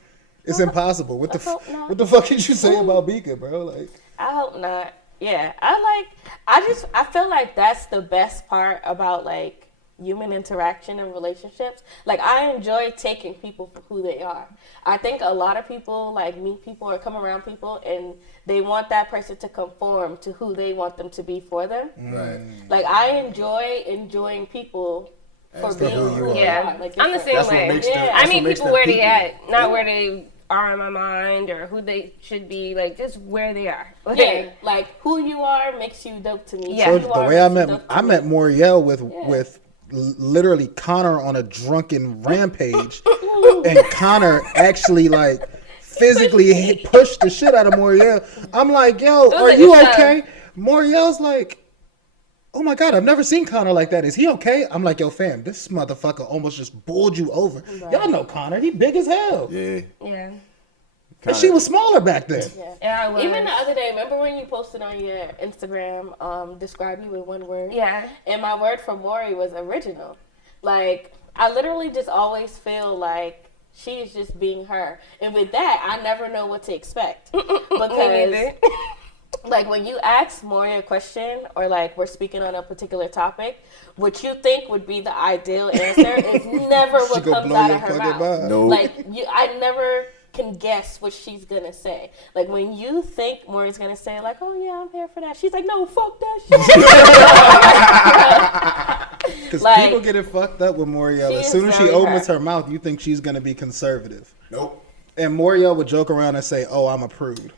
It's impossible. What I hope not. what the fuck did you say about Beacon, bro? Like, I hope not. Yeah, I feel like that's the best part about like human interaction and relationships. Like, I enjoy taking people for who they are. I think a lot of people like meet people or come around people and they want that person to conform to who they want them to be for them. Right. Like, I enjoy enjoying people for being who they Yeah. are. Like, I'm the same That's what way. makes them- Yeah. that's I meet what makes people them where they people. at, not where they are in my mind or who they should be. Like, just where they are. Like, Yeah, like who you are makes you dope to me. Yeah. So Who the you are way I makes you met dope to I me. met Moriel with literally Connor on a drunken rampage, and Connor actually like physically pushed the shit out of Moriel. I'm like, yo, was are like you a shove. okay? Moriel's like, oh my God, I've never seen Connor like that. Is he okay? I'm like, yo, fam, this motherfucker almost just bowled you over. Y'all know Connor. He big as hell. Yeah. Yeah. And she was smaller back then. Yeah, I was. Even the other day, remember when you posted on your Instagram, describe you in one word? Yeah. And my word for Maury was original. Like, I literally just always feel like she's just being her. And with that, I never know what to expect. Me Because, neither. like, when you ask Maury a question or, like, we're speaking on a particular topic, what you think would be the ideal answer is never She what gonna comes blow out your of her fucking mouth. mind. Nope. Like, I never can guess what she's gonna say. Like, when you think Maury's gonna say, like, oh yeah, I'm here for that, she's like, no, fuck that shit. Because Like, people get it fucked up with Moriel. she As is soon as she very opens her. her mouth, you think she's gonna be conservative. Nope. And Moriel would joke around and say, oh, I'm a prude.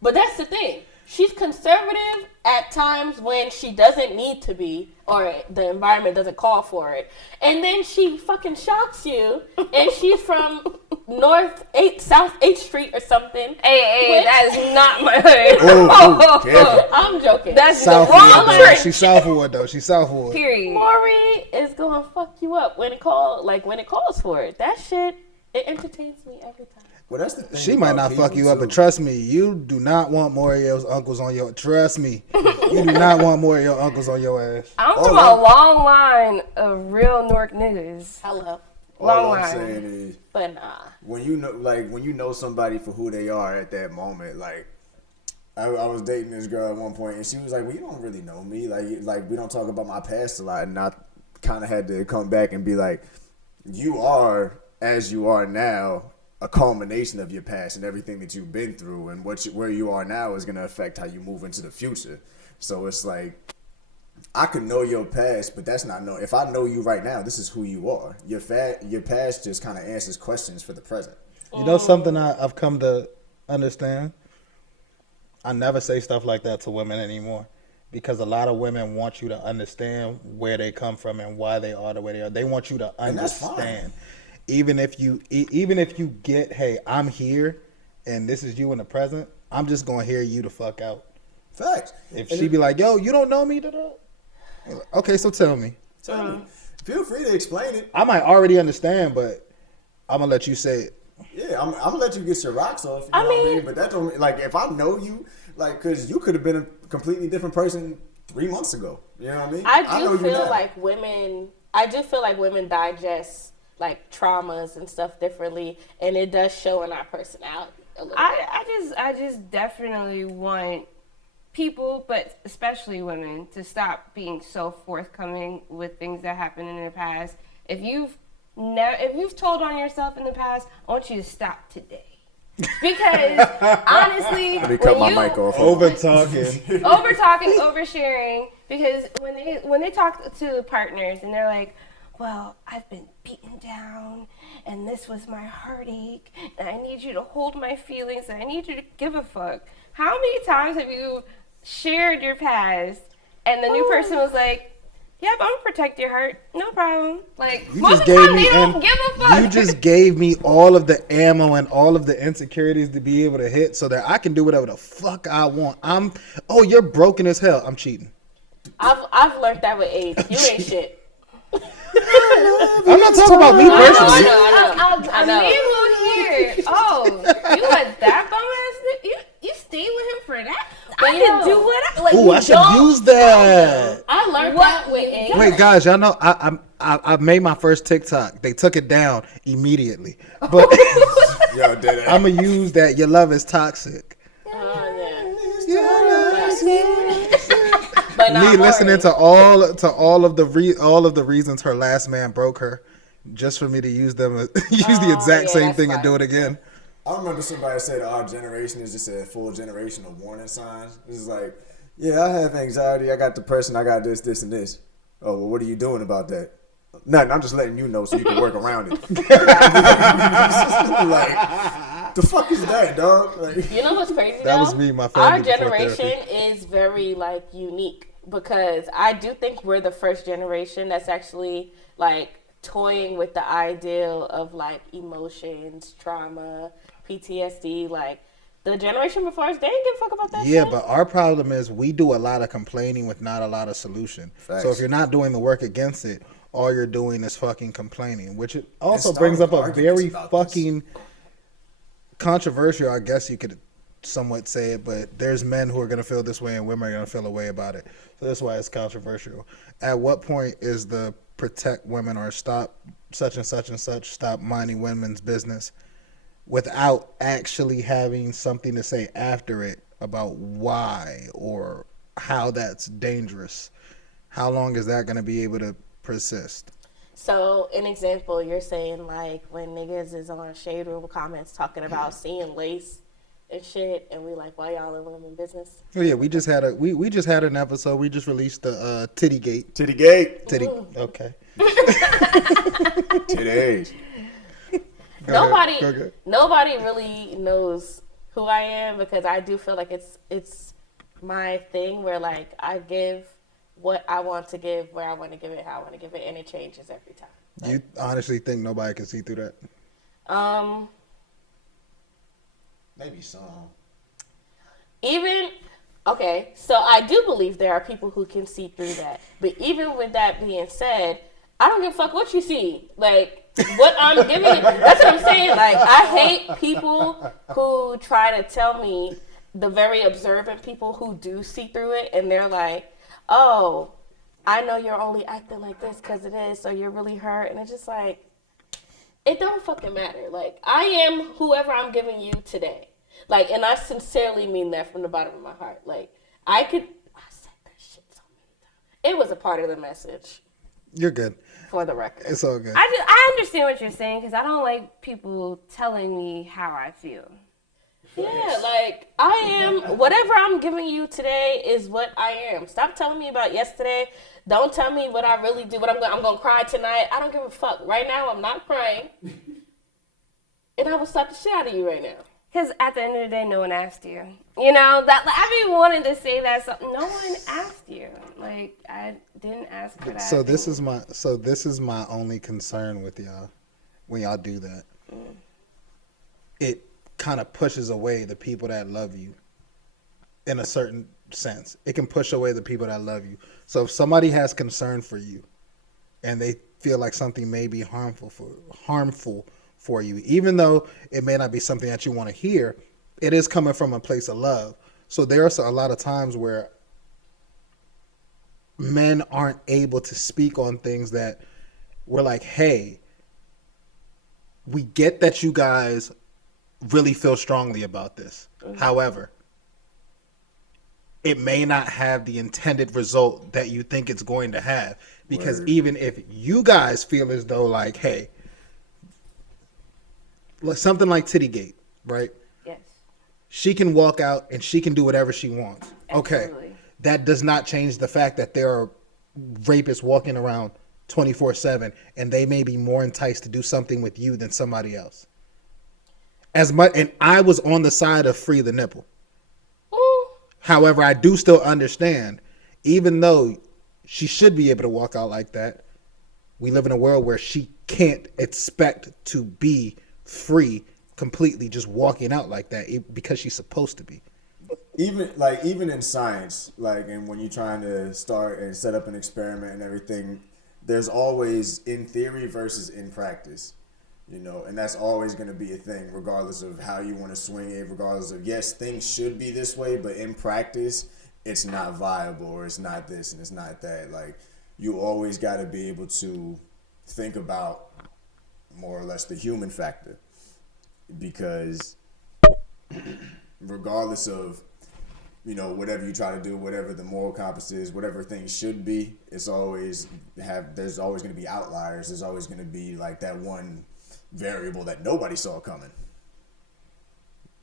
But that's the thing. She's conservative at times when she doesn't need to be, or the environment doesn't call for it. And then she fucking shocks you, and she's from South 8th Street or something. Hey, Which- that is not my hood. Oh, careful. I'm joking. That's Southwood, the wrong though. trench. She's Southwood, though. She's Southwood. Period. Maury is gonna fuck you up when it calls for it. That shit, it entertains me every time. Well, that's the thing. She might about not fuck people, you up, too. but trust me, you do not want Moriel's uncles on your. Trust me, you do not want Moriel's uncles on your ass. I'm Oh, from that- a long line of real Newark niggas. Hello. All Long I'm line. saying is, But nah. when you know somebody for who they are at that moment, like I was dating this girl at one point and she was like, well, you don't really know me, like we don't talk about my past a lot, and I kind of had to come back and be like, you are as you are now a culmination of your past and everything that you've been through, and where you are now is going to affect how you move into the future. So it's like, I could know your past, but that's not if I know you right now, this is who you are. Your past just kind of answers questions for the present. You know something I've come to understand? I never say stuff like that to women anymore, because a lot of women want you to understand where they come from and why they are the way they are. They want you to And that's fine. understand. Even if you get, hey, I'm here and this is you in the present, I'm just gonna hear you the fuck out. Facts. If And she be like, yo, you don't know me, da-da. Okay, so tell me. tell me. Feel free to explain it. I might already understand, but I'm gonna let you say it. Yeah, I'm gonna let you get your rocks off. You know what I mean? But that don't, like, if I know you, like, because you could have been a completely different person 3 months ago. You know what I mean? I know do you feel now. like women digest like traumas and stuff differently, and it does show in our personality a little bit. I just definitely want people, but especially women, to stop being so forthcoming with things that happened in their past. If you've told on yourself in the past, I want you to stop today. Because honestly, Let me cut my when mic off. Over talking. over talking, oversharing, because when they talk to partners and they're like, well, I've been beaten down and this was my heartache and I need you to hold my feelings and I need you to give a fuck. How many times have you shared your past and the new person was like, yep, I'm gonna protect your heart, no problem. Like, You most just of the gave time me they don't give a fuck. You just gave me all of the ammo and all of the insecurities to be able to hit so that I can do whatever the fuck I want. You're broken as hell. I'm cheating. I've learned that with age. You ain't shit. I'm not talking about me personally. I know. A man will hear, oh, you let that bum ass nigga, you stay with him for that? But I can do what I like. Ooh, I should use that. I learned that with age. Wait, guys, y'all know I made my first TikTok. They took it down immediately, but Yo, dead ass. I'm gonna use that. Your love is toxic. Yeah. Your love is toxic. But not listening worry. to all of the reasons her last man broke her, just for me to use them use the exact yeah, same that's thing and fine. do it again. I remember somebody said our generation is just a full generation of warning signs. It's just like, yeah, I have anxiety, I got depression, I got this, this, and this. Oh, well, what are you doing about that? Nothing. I'm just letting you know so you can work around it. Like, the fuck is that, dog? Like, You know what's crazy? That though? was me, my Our family before generation therapy. is very like unique because I do think we're the first generation that's actually like toying with the ideal of like emotions, trauma, PTSD. Like the generation before us, they didn't give a fuck about that Yeah, shit. but our problem is we do a lot of complaining with not a lot of solution. Facts. So if you're not doing the work against it, all you're doing is fucking complaining, which it also And brings up starting a very arguments about this. fucking controversial, I guess you could somewhat say it, but there's men who are going to feel this way and women are going to feel a way about it. So that's why it's controversial. At what point is the protect women or stop such and such and such, stop minding women's business without actually having something to say after it about why or how that's dangerous? How long is that going to be able to persist? So, an example, you're saying like when niggas is on Shade Room comments talking about seeing lace and shit, and we like, why y'all in women business? Oh yeah, we just had an episode. We just released the Titty Gate. titty gate. Titty. Okay. Titties. Nobody really knows who I am because I do feel like it's my thing where like I give what I want to give, where I want to give it, how I want to give it, and it changes every time. You honestly think nobody can see through that? Maybe some. Even okay, so I do believe there are people who can see through that. But even with that being said, I don't give a fuck what you see. Like what I'm giving you, that's what I'm saying. Like I hate people who try to tell me, the very observant people who do see through it, and they're like, oh, I know you're only acting like this because it is, so you're really hurt. And it's just like, it don't fucking matter. Like, I am whoever I'm giving you today. Like, and I sincerely mean that from the bottom of my heart. Like, I said that shit so many times. It was a part of the message, You're good. for the record. It's all good. I understand what you're saying because I don't like people telling me how I feel. Yeah, like, I am, whatever I'm giving you today is what I am. Stop telling me about yesterday. Don't tell me what I really do, I'm going to cry tonight. I don't give a fuck. Right now, I'm not crying. And I will slap the shit out of you right now. Because at the end of the day, no one asked you. You know, that like, I've been wanting to say that. So, no one asked you. Like, I didn't ask for that. So this is my only concern with y'all when y'all do that. It kind of pushes away the people that love you in a certain sense. It can push away the people that love you. So if somebody has concern for you and they feel like something may be harmful for you, even though it may not be something that you want to hear, it is coming from a place of love. So there are a lot of times where men aren't able to speak on things that we're like, hey, we get that you guys really feel strongly about this. However, it may not have the intended result that you think it's going to have. Because even if you guys feel as though like, hey, something like Tittygate, right? Yes. She can walk out and she can do whatever she wants. Okay. Absolutely. That does not change the fact that there are rapists walking around 24/7 and they may be more enticed to do something with you than somebody else. And I was on the side of free the nipple. However, I do still understand, even though she should be able to walk out like that, we live in a world where she can't expect to be free completely just walking out like that because she's supposed to be. Even in science, like, and when you're trying to start and set up an experiment and everything, there's always in theory versus in practice. You know, and that's always going to be a thing, regardless of how you want to swing it, regardless of, yes, things should be this way, but in practice, it's not viable, or it's not this and it's not that. Like, you always got to be able to think about more or less the human factor, because regardless of whatever you try to do, whatever the moral compass is, whatever things should be, there's always going to be outliers. There's always going to be like that one variable that nobody saw coming.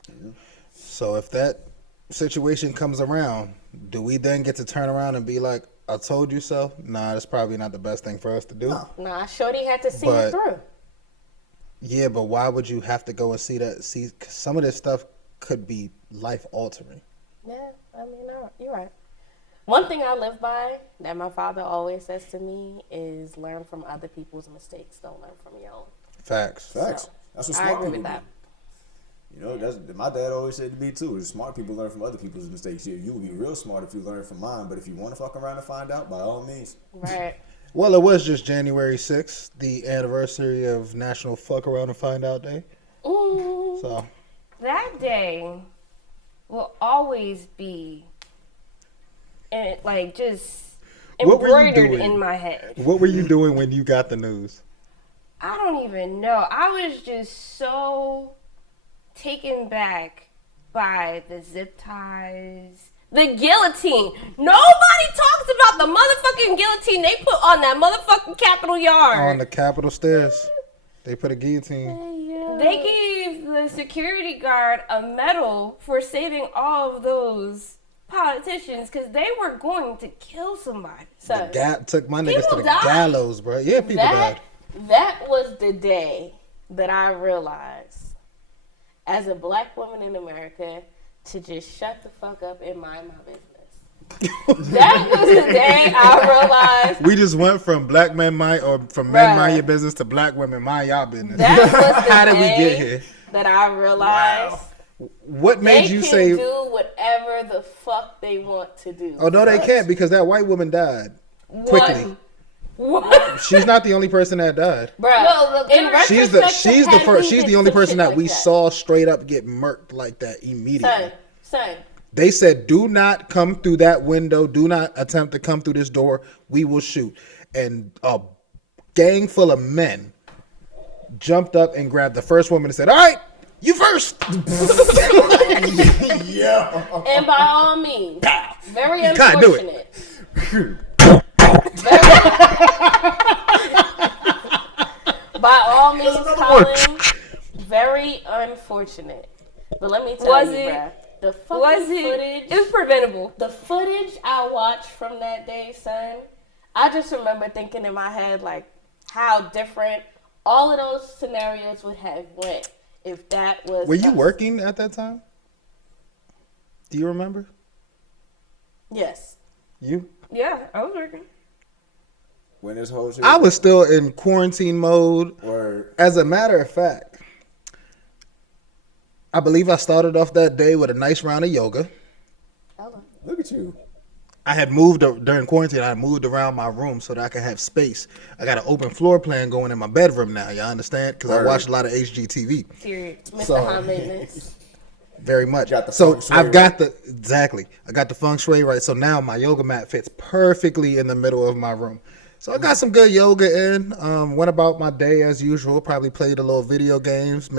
Yeah. So if that situation comes around, do we then get to turn around and be like, I told you so? Nah, that's probably not the best thing for us to do. No. Nah, Shorty had to see it through. Yeah, but why would you have to go and see that? See, some of this stuff could be life altering. Yeah, I mean, no, you're right. One thing I live by that my father always says to me is learn from other people's mistakes. Don't learn from your own. Facts. So, That's what smart I agree people with that. do. That's my dad always said to me too. Is smart people learn from other people's mistakes. You will be real smart if you learn from mine. But if you want to fuck around and find out, by all means. Right. Well, it was just January 6th, the anniversary of National Fuck Around and Find Out Day. Ooh. So That day will always be, just What were you embroidered doing? in my head. what were you doing when you got the news? I don't even know. I was just so taken back by the zip ties, the guillotine. Nobody talks about the motherfucking guillotine they put on that motherfucking Capitol yard. On the Capitol stairs, they put a guillotine. They gave the security guard a medal for saving all of those politicians because they were going to kill somebody. So Took my niggas to the died. gallows, bro. Yeah, people died. that was the day that I realized, as a black woman in America, to just shut the fuck up and mind my business. That was the day I realized. We just went from black men mind or from men mind your business to black women mind y'all business. That was the How did we day get here? that I realized What made they you can say? do whatever the fuck they want to do. Oh no, they can't because that white woman died quickly. What? She's not the only person that died. Bruh, Well, in She's retrospect, had we she's did the only some person shit that like we saw straight up get murked like that immediately. Son, They said, "Do not come through that window. Do not attempt to come through this door. We will shoot." And a gang full of men jumped up and grabbed the first woman and said, "All right, you first." Yeah. and by all means, very You can't do it. unfortunate. By all means, Colin, very unfortunate. But let me tell Was you, it? bruh, the fucking footage. It was preventable. The footage I watched from that day, son, I just remember thinking in my head, like, how different all of those scenarios would have went if that was. Were you us. working at that time? Do you remember? Yes. You? Yeah, I was working. When this whole shit. I was still in quarantine mode. Or As a matter of fact, I believe I started off that day with a nice round of yoga. Hello. look at you. I had moved during quarantine. I had moved around my room so that I could have space. I got an open floor plan going in my bedroom now. Y'all understand? Because I Word. watch a lot of HGTV. Period. Mr. So- High Maintenance. Very much. Got the So feng shui I've got right. I got the feng shui right. So now my yoga mat fits perfectly in the middle of my room. So I got some good yoga in. Went about my day as usual. Probably played a little video games.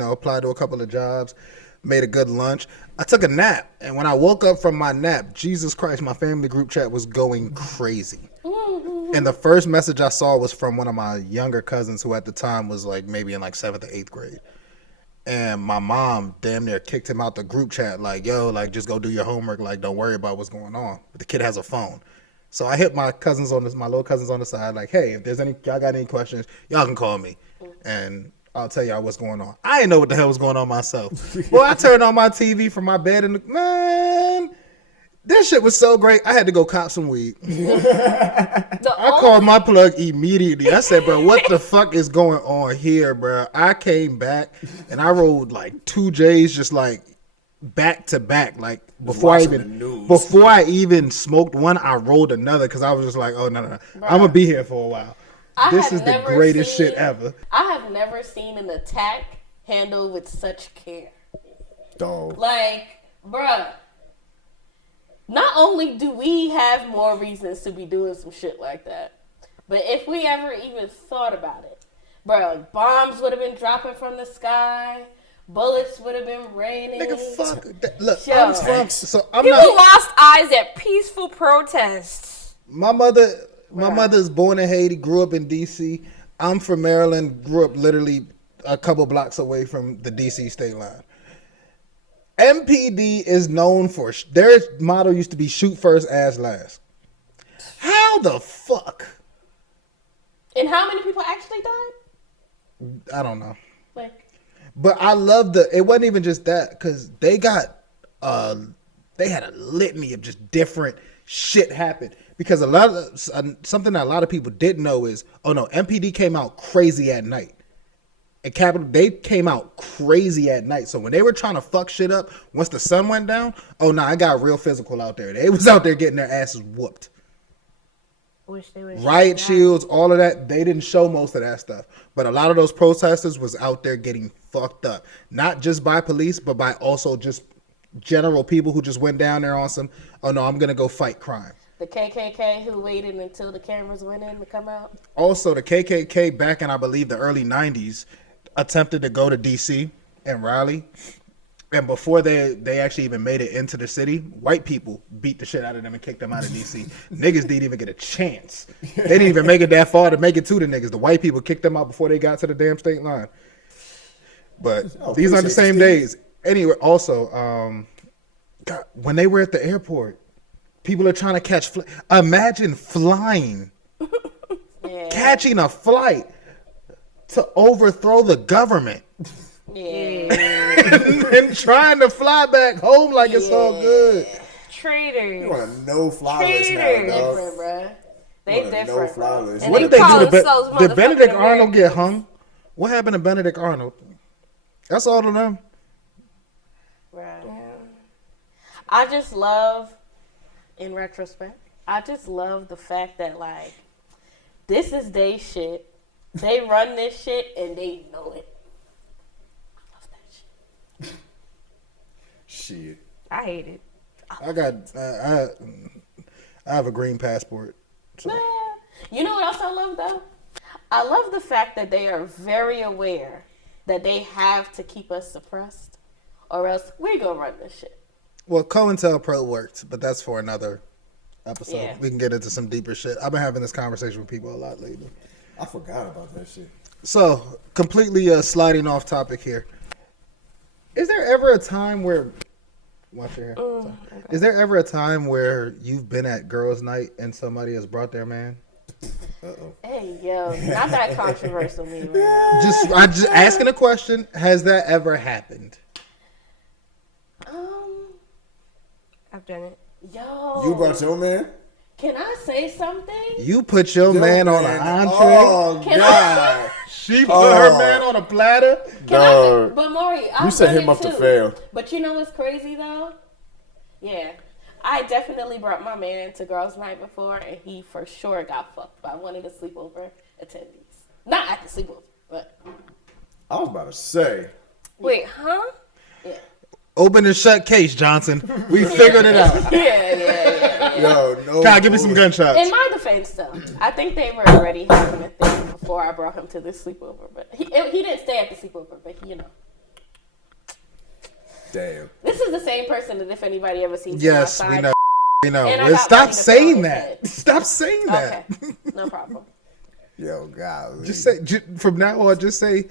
Applied to a couple of jobs. Made a good lunch. I took a nap, and when I woke up from my nap, Jesus Christ, my family group chat was going crazy. And the first message I saw was from one of my younger cousins, who at the time was like maybe in like 7th or 8th grade. And my mom damn near kicked him out the group chat, like, yo, like, just go do your homework, like, don't worry about what's going on. But the kid has a phone. So I hit my little cousins on the side, like, hey, if there's y'all got any questions, y'all can call me. And I'll tell y'all what's going on. I didn't know what the hell was going on myself. Well, I turned on my TV from my bed and, man, this shit was so great. I had to go cop some weed. I called my plug immediately. I said, bro, what the fuck is going on here, bro? I came back and I rolled like 2 J's just like back to back. Like before I even smoked one, I rolled another because I was just like, oh, no. I'm going to be here for a while. This is the greatest shit ever. I have never seen an attack handled with such care. Dog. Like, bruh, not only do we have more reasons to be doing some shit like that, but if we ever even thought about it, bruh, bombs would have been dropping from the sky, bullets would have been raining. Nigga, fuck that. Look, Yo. I'm from, so I'm People not. lost eyes at peaceful protests. My mother's born in Haiti, grew up in D.C. I'm from Maryland, grew up literally a couple blocks away from the D.C. state line. MPD is known for, their motto used to be shoot first, ask last. How the fuck? And how many people actually died? I don't know. Like, But I love it wasn't even just that, because they got, they had a litany of just different shit happen. Because a lot of, something that a lot of people didn't know is, oh no, MPD came out crazy at night. And Capitol, they came out crazy at night. So when they were trying to fuck shit up, once the sun went down, oh no, I got real physical out there. They was out there getting their asses whooped. Wish they would Riot shields, all of that, they didn't show most of that stuff. But a lot of those protesters was out there getting fucked up. Not just by police, but by also just general people who just went down there on some, oh no, I'm going to go fight crime. the KKK who waited until the cameras went in to come out. Also, the KKK back in, I believe, the early 90s, attempted to go to D.C. and rally. And before they actually even made it into the city, white people beat the shit out of them and kicked them out of D.C. Niggas didn't even get a chance. They didn't even make it that far to make it to the niggas. The white people kicked them out before they got to the damn state line. But these are the same days. Anyway, also, God, when they were at the airport, people are trying to catch imagine flying, catching a flight to overthrow the government. Yeah. And trying to fly back home like it's all good. Traitors. You want to no fly list now, Traitors. dog. Different, bruh. They No different, fly bro. list. And What they did they call do to themselves Did motherfucking Benedict Arnold get Americans. hung? What happened to Benedict Arnold? That's all to them. Right. I just love, in retrospect, I just love the fact that, like, this is they shit. They run this shit and they know it. I love that shit. Shit. I hate it. I have a green passport. So. Man. You know what else I love, though? I love the fact that they are very aware that they have to keep us suppressed, or else we're going to run this shit. Well, COINTELPRO worked, but that's for another episode. Yeah. We can get into some deeper shit. I've been having this conversation with people a lot lately. I forgot about that shit. So, completely sliding off topic here. Is there ever a time where... Watch your hair. Sorry. Is there ever a time where you've been at girls' night and somebody has brought their man? Hey, yo, not that controversial, me, man. I'm just asking a question. Has that ever happened? I've done it. Yo. You brought your man? Can I say something? You put your man on an entree. Oh, Can God. She put her man on a platter. Can I Dog. say, but Maury, You set him up to fail. But you know what's crazy though? Yeah, I definitely brought my man to girls' night before, and he for sure got fucked by one of the sleepover attendees. Not at the sleepover, but I was about to say. Wait, huh? yeah, Open and shut case, Johnson. We figured it out. yeah. Yo, no. God, give me some gunshots. In my defense, though, I think they were already having a thing before I brought him to this sleepover. But he didn't stay at the sleepover, but you know. Damn. This is the same person that if anybody ever sees him Yes, outside. we know. We know. And I got Stop money to saying throw that. his Stop saying that. Okay, no problem. Yo, God. Just say from now on. Just say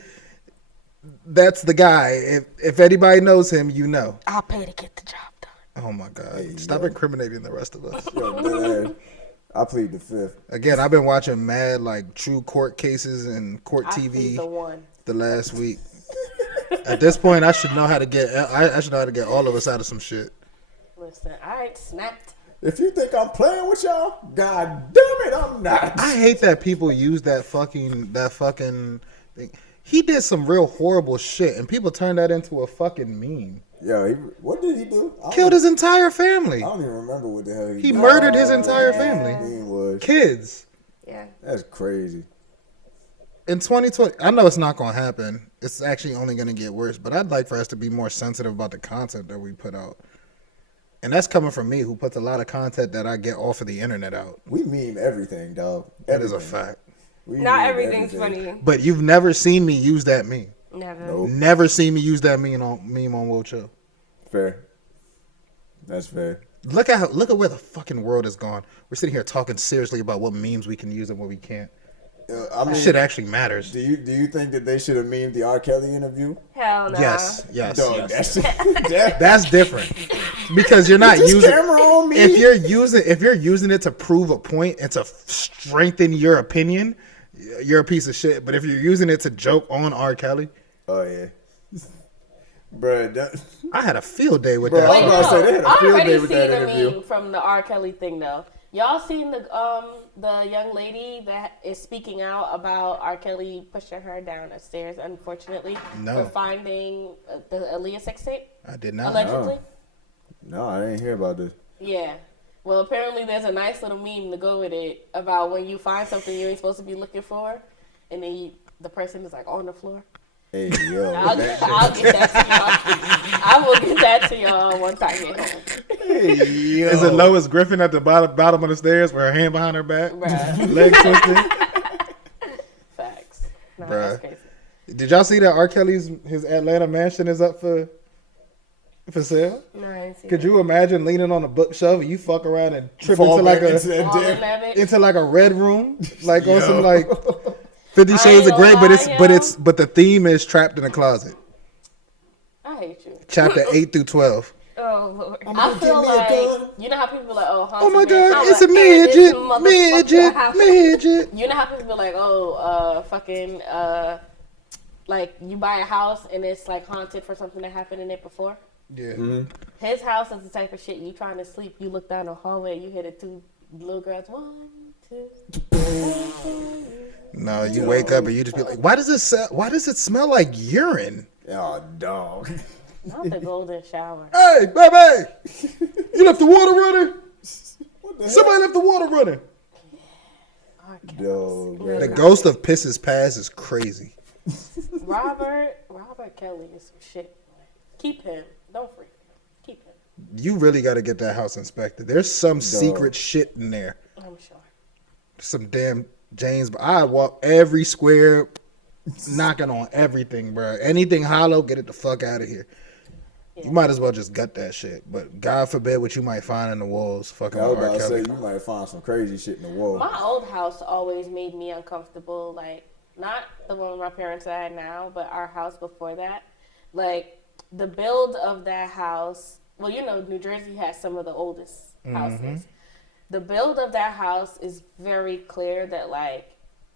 that's the guy. If anybody knows him, you know. I'll pay to get the job done. Oh my God! Hey, Stop yo. incriminating the rest of us. Yo, man. I plead the fifth. Again, I've been watching mad like true court cases and court I TV plead the one. the last week. At this point, I should know how to get. I should know how to get all of us out of some shit. Listen, all right, snapped. If you think I'm playing with y'all, God damn it, I'm not. I hate that people use that fucking thing. He did some real horrible shit, and people turned that into a fucking meme. Yo, what did he do? Killed his entire family. I don't even remember what the hell he He did. murdered his entire He family, was. kids. Yeah. That's crazy. In 2020, I know it's not going to happen. It's actually only going to get worse. But I'd like for us to be more sensitive about the content that we put out. And that's coming from me, who puts a lot of content that I get off of the internet out. We meme everything, dog. That is a Everything. fact. We Not meme everything's everything. funny. But you've never seen me use that meme. Never. Nope. Never seen me use that meme on Woah Chill. Fair. That's fair. Look at where the fucking world has gone. We're sitting here talking seriously about what memes we can use and what we can't. I mean, This shit actually matters. do you think that they should have memed the R. Kelly interview? Hell no. Yes. Dog, Yes. that's That's different because you're not this using. camera on me. If you're using it to prove a point and to strengthen your opinion, you're a piece of shit. But if you're using it to joke on R. Kelly, Oh yeah, bruh. I had a field day with Bro, that. I was Wait, about to say, they no. had a I field already day with seen that the interview. meme from the R. Kelly thing though. Y'all seen the young lady that is speaking out about R. Kelly pushing her down the stairs, unfortunately, No. for finding the Aaliyah sex tape, I did not. allegedly? No, I didn't hear about this. Yeah. Well, apparently there's a nice little meme to go with it about when you find something you ain't supposed to be looking for, and then the person is like on the floor. Hey yo, I'll get that to y'all. I will get that to y'all once I get home. hey yo. Is it Lois Griffin at the bottom of the stairs with her hand behind her back, Bruh. leg twisted? Facts. No, Bruh. that's crazy. Did y'all see that R. Kelly's his Atlanta mansion is up for sale? No, I didn't see Could that. you imagine leaning on a bookshelf and you fuck around and trip Fall into like back into a that All damn- in that bitch. into like a red room, like on Yo. some like 50 I Shades ain't of Grey, gonna lie, but the theme is trapped in a closet. I hate you. Chapter 8 through 12. Oh Lord. I feel like, you know how people be like, oh, Oh my haunted God, mansion? it's a midget. You know how people be like, oh, fucking, like you buy a house and it's like haunted for something that happened in it before. Yeah. His house is the type of shit you trying to sleep. You look down the hallway, you hear the two little girls, 1, 2. No, you wake up and you just be like, why does it smell like urine? Oh dog. Not the golden shower. Hey, baby, you left the water running. What the hell? Somebody left the water running. Yo, The man. ghost of Pisses Past is crazy. Robert Kelly is some shit. Keep him. Don't freak him. Keep him. You really got to get that house inspected. There's some secret shit in there. I'm sure. Some damn James. I walk every square, knocking on everything, bro. Anything hollow, get it the fuck out of here. You might as well just gut that shit. But God forbid what you might find in the walls. Fucking I was R. about to say Kelly. you might find some crazy shit in the wall. My old house always made me uncomfortable. Like, not the one my parents are at now, but our house before that. Like, the build of that house, well, you know, New Jersey has some of the oldest houses. The build of that house is very clear that, like,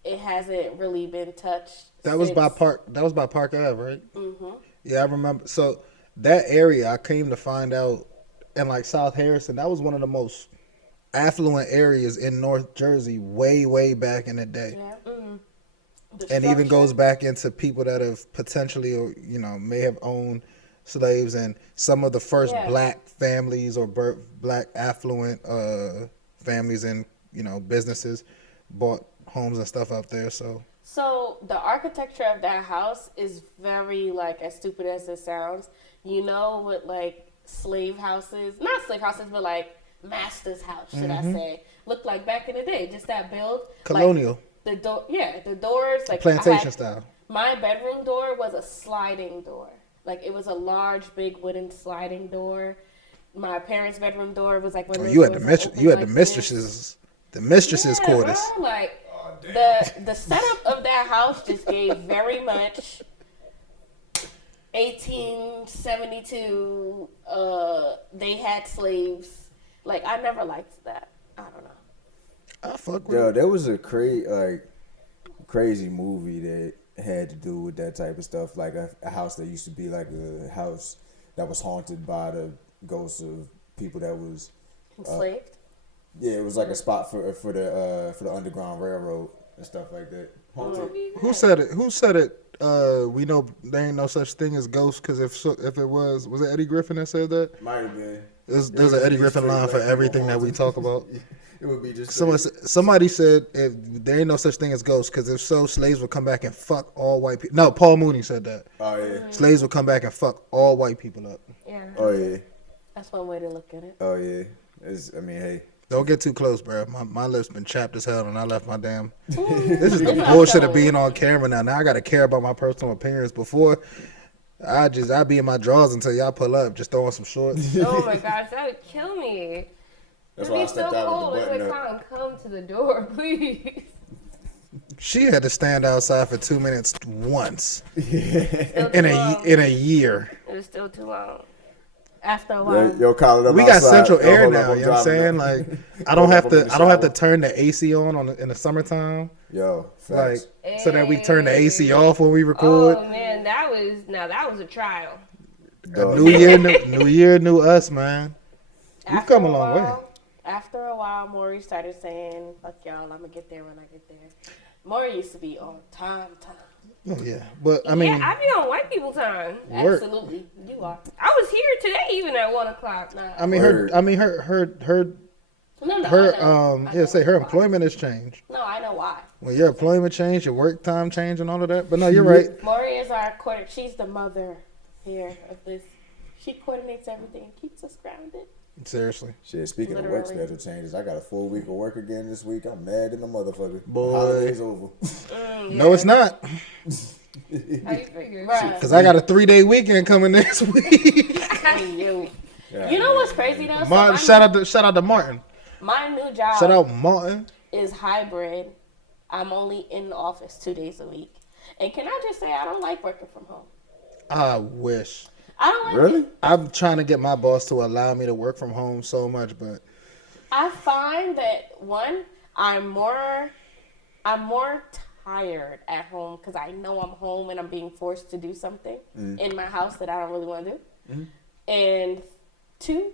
it hasn't really been touched. That was by since- Park. That was by Park Ave, right? Mm-hmm. Yeah, I remember. So that area, I came to find out, in like South Harrison, that was one of the most affluent areas in North Jersey, way back in the day. Yeah. And even goes back into people that have potentially, or may have owned slaves, and some of the first black families or black affluent families and businesses bought homes and stuff out there. So the architecture of that house is very, like, as stupid as it sounds. You know, with like slave houses, not slave houses, but like master's house, should I say, looked like back in the day. Just that build, colonial, like, the doors, like plantation style. My bedroom door was a sliding door. Like, it was a large, big wooden sliding door. My parents' bedroom door was like one of those You had doors the that opened you had like the this. mistress's Yeah, quarters. bro, like the setup of that house just gave very much 1872. They had slaves. Like, I never liked that. I don't know. I fuck with Yo, it. there was a crazy movie that had to do with that type of stuff, like a house that used to be like a house that was haunted by the ghosts of people that was Enslaved. yeah, it was like a spot for the Underground Railroad and stuff like that. Haunted. Who said it? We know there ain't no such thing as ghosts, because if it was it Eddie Griffin that said that? Might have been. There's an Eddie Griffin line for everything that we talk about. It would be just Somebody said if there ain't no such thing as ghosts, because if so, slaves would come back and fuck all white people. No, Paul Mooney said that. Oh yeah. Slaves would come back and fuck all white people up. Yeah. Oh yeah. That's one way to look at it. Oh yeah. Hey. Don't get too close, bro. My lips been chapped as hell, and I left my damn. This is the bullshit of being on camera now. Now I gotta care about my personal appearance. Before I'd be in my drawers until y'all pull up, just throwing some shorts. Oh my gosh, that would kill me. That's It'd why I be so stepped out cold. with the It's button like, up. come to the door, please. She had to stand outside for 2 minutes once Still in too a long. year. It was still too long. After a while. Yo, call it up We got outside. central Yo, air hold up, now. I'm You know what I'm driving saying? up. Like, I Hold don't up, have I'm in to. the I don't have to shower. turn the AC on in the summertime. Yo, Like, facts. so that we turn the AC off when we record. Oh man, that was a trial. Dog. New year, new us, man. We've come a long way. After a while, Maury started saying, "Fuck y'all, I'm gonna get there when I get there." Maury used to be on time. Oh yeah, but I mean, yeah, I be on white people time. Work. Absolutely, you are. I was here today even at 1:00. Nah. I mean, Word. her No, her I know. I know say her why. employment has changed. No, I know why. When your employment changed, your work time changed, and all of that. But no, you're right. Maury is our she's the mother here of this. She coordinates everything and keeps us grounded. Seriously, Shit, speaking of work Literally. schedule changes, I got a full week of work again this week. I'm mad in the motherfucker. Boy. Holiday's over. no, it's not. How you figure? Bruh. Because I got a 3-day weekend coming next week. Yeah, You know what's crazy though? So Martin, shout out to Martin. my new job Shout out Martin. is hybrid. I'm only in the office 2 days a week. And can I just say I don't like working from home. I wish. I don't like Really? it. I'm trying to get my boss to allow me to work from home so much, but I find that one, I'm more tired at home because I know I'm home and I'm being forced to do something in my house that I don't really want to do. And two,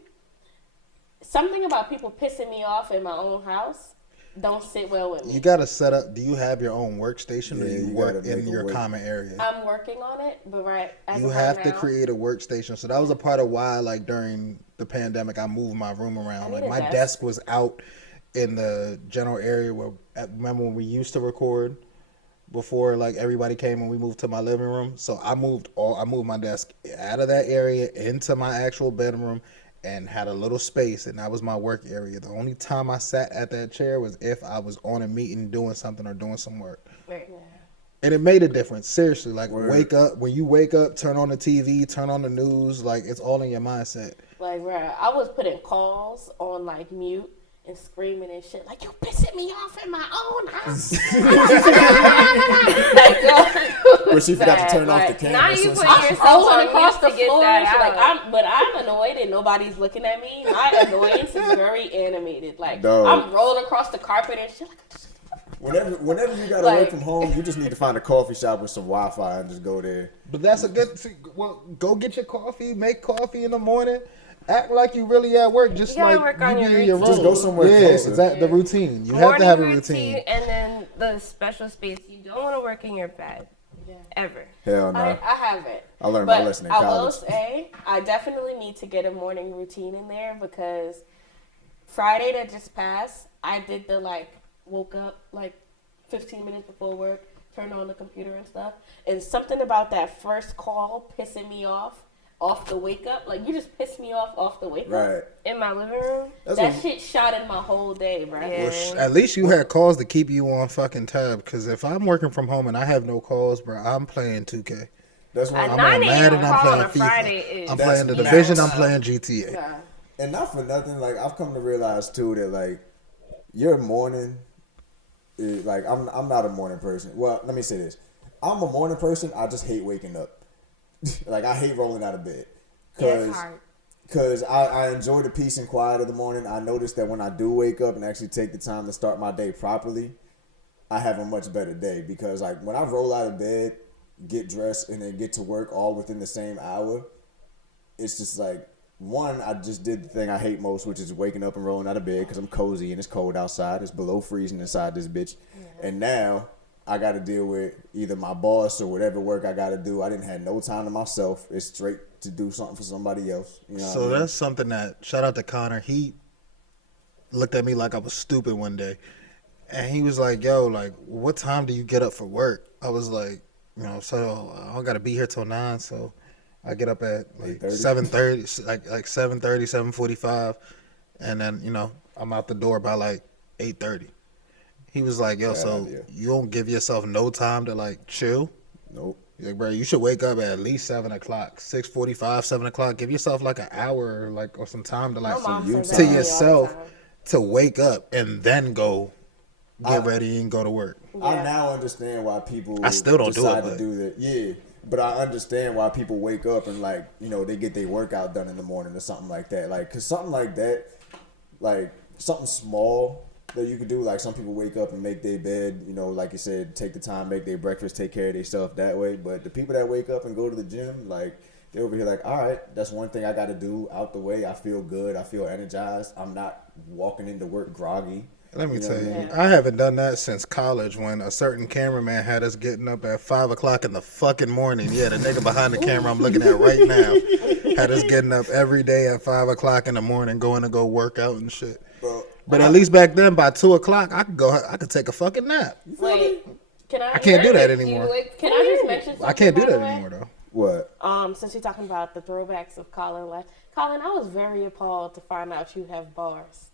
something about people pissing me off in my own house don't sit well with me. you got to set up. Do you have your own workstation, or Yeah, you you work gotta in make it your work. common area? I'm working on it, but as You of have right to now, create a workstation. So that was a part of why, like, during the pandemic, I moved my room around. I need Like, a my desk. desk was out in the general area where, remember when we used to record before, like, everybody came and we moved to my living room. So I moved my desk out of that area into my actual bedroom and had a little space, and that was my work area. The only time I sat at that chair was if I was on a meeting doing something or doing some work. Right. And it made a difference. Seriously, like, Word. wake up. When you wake up, turn on the TV, turn on the news. Like, it's all in your mindset. like, bruh, I was putting calls on like mute and screaming and shit, like, you pissing me off in my own house. Like, yo, But she forgot to turn off the like, camera. now you so put she- your- I'm yourself scrolling on across mute the to get floor. that and shit, like, out. but I'm annoyed and nobody's looking at me. My annoyance is very animated. Like, Dog. I'm rolling across the carpet and shit. Like, Whenever you gotta Like- work from home, you just need to find a coffee shop with some Wi-Fi and just go there. But that's a good. Well, go get your coffee. Make coffee in the morning. Act like you really at work. Just You gotta like work on you your be in your routine. room. Just go somewhere Yeah, closer. exactly. The routine. You have Morning to have a routine. and then the special space. You don't want to work in your bed ever. Hell no. I haven't. I learned my But lesson in I will college. say, I definitely need to get a morning routine in there because Friday that just passed, I did the like, woke up like 15 minutes before work, turned on the computer and stuff. And something about that first call pissing me off the wake up. Like, you just pissed me off the wake up. Right. In my living room. That's That what, shit shot in my whole day, bro. Yeah. Well, at least you had calls to keep you on fucking tab. Because if I'm working from home and I have no calls, bro, I'm playing 2K. that's why At I'm 9 on a.m. Madden. I'm call on playing a FIFA. Friday is I'm That's playing the nuts. Division. I'm playing GTA. Nah. and not for nothing, like I've come to realize too that like your morning, like I'm not a morning person. Well, let me say this: I'm a morning person. I just hate waking up. Like I hate rolling out of bed Yeah, it's hard. because I enjoy the peace and quiet of the morning. I notice that when I do wake up and actually take the time to start my day properly, I have a much better day because like when I roll out of bed, get dressed, and then get to work all within the same hour, it's just like one, I just did the thing I hate most, which is waking up and rolling out of bed because I'm cozy and it's cold outside. It's below freezing inside this bitch. And now I got to deal with either my boss or whatever work I got to do. I didn't have no time to myself. It's straight to do something for somebody else. You know what So I mean? that's something that, shout out to Connor. He looked at me like I was stupid one day. And he was like, yo, like, what time do you get up for work? I was like, you know, so I don't got to be here till 9. So I get up at like 8:30? 7:30, like 7:30, 7:45. And then, you know, I'm out the door by like 8:30. He was like, yo, Bad so idea. you don't give yourself no time to like chill? Nope. Like, bro, you should wake up at least 7 o'clock, 6:45, 7 o'clock. Give yourself like an hour, like, or some time to like My mom says that to to me all the yourself time. to wake up and then go get ready and go to work. I Yeah. now understand why people I still don't do it, decide but- to do that. Yeah, but I understand why people wake up and like they get their workout done in the morning or something like that. Like, cause something like that, like something small that you could do. Like some people wake up and make their bed. Like you said, take the time, make their breakfast, take care of themselves that way. But the people that wake up and go to the gym, like they over here, like, all right, that's one thing I got to do out the way. I feel good. I feel energized. I'm not walking into work groggy. Let me You know tell what I you, mean? I haven't done that since college when a certain cameraman had us getting up at 5 o'clock in the fucking morning. Yeah, the nigga behind the camera I'm looking at right now had us getting up every day at 5 o'clock in the morning going to go work out and shit. Bro, But at least back then, by 2 o'clock, I could take a fucking nap. Wait, can I? I can't do that You anymore. wake- Can I just mention something? I can't do by the that way? anymore, though. what? Since you're talking about the throwbacks of Colin left, Colin, I was very appalled to find out you have bars.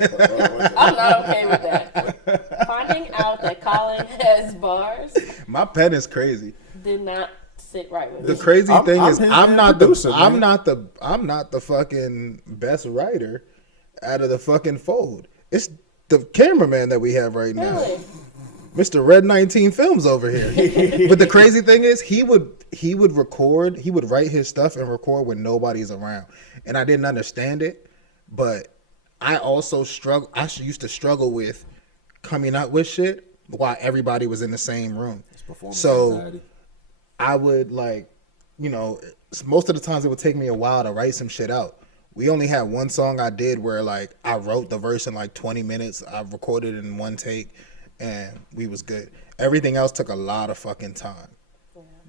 I'm not okay with that. Finding out that Colin has bars My pen is crazy. did not sit right with The me. crazy thing is, his I'm damn not producer, the, I'm man. not the fucking best writer out of the fucking fold. It's the cameraman that we have right now, Really? Mr. Red 19 Films over here. But the crazy thing is, he would record, he would write his stuff and record when nobody's around, and I didn't understand it, but I also struggle. I used to struggle with coming up with shit while everybody was in the same room. Performance So anxiety. I would most of the times it would take me a while to write some shit out. We only had one song I did where like I wrote the verse in like 20 minutes. I recorded it in one take and we was good. Everything else took a lot of fucking time.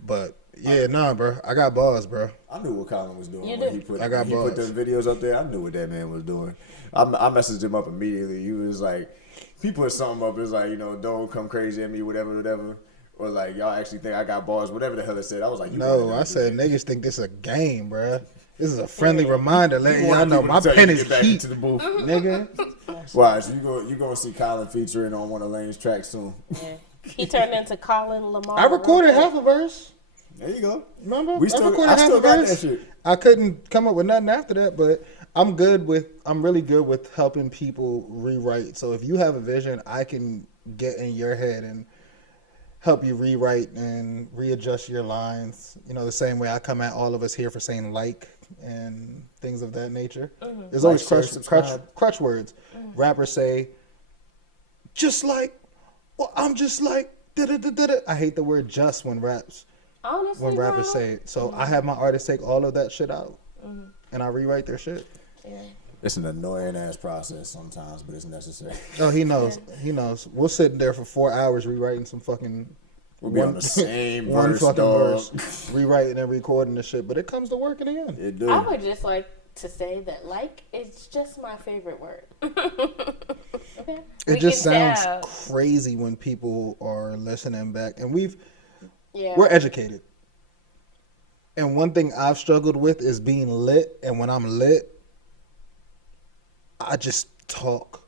But yeah, nah, bro. I got bars, bro. I knew what Colin was doing You when did. he put I got he put bars. them videos up there. I knew what that man was doing. I messaged him up immediately. He was like, he put something up. It's like, don't come crazy at me, whatever. Or like, y'all actually think I got bars, whatever the hell it said. I was like, you No, wanted I to said do that. niggas think this is a game, bro. This is a friendly reminder, letting You y'all wanted know people my to tell pen you to is get back heat, into the booth. nigga. Wow, so you gonna see Colin featuring on one of Lane's tracks soon. Yeah. He turned into Colin Lamar. I recorded half a verse. There you go. Remember? I still got that shit. I couldn't come up with nothing after that, but I'm really good with helping people rewrite. So if you have a vision, I can get in your head and help you rewrite and readjust your lines. The same way I come at all of us here for saying like and things of that nature. There's always Like, share, subscribe. crutch words. Rappers say, just like, well, I'm just like, da-da-da-da-da. I hate the word just when rappers Honestly, say it. So I have my artists take all of that shit out and I rewrite their shit. Yeah. It's an annoying ass process sometimes, but it's necessary. Oh, he knows. He knows. We'll sit there for 4 hours rewriting some fucking We'll be on the same one verse, fucking dog. verse, rewriting and recording the shit. But it comes to work in the end. It do. I would just like to say that like is just my favorite word. Okay. It We just can sounds tell. crazy when people are listening back, and Yeah. we're educated. And one thing I've struggled with is being lit, and when I'm lit, I just talk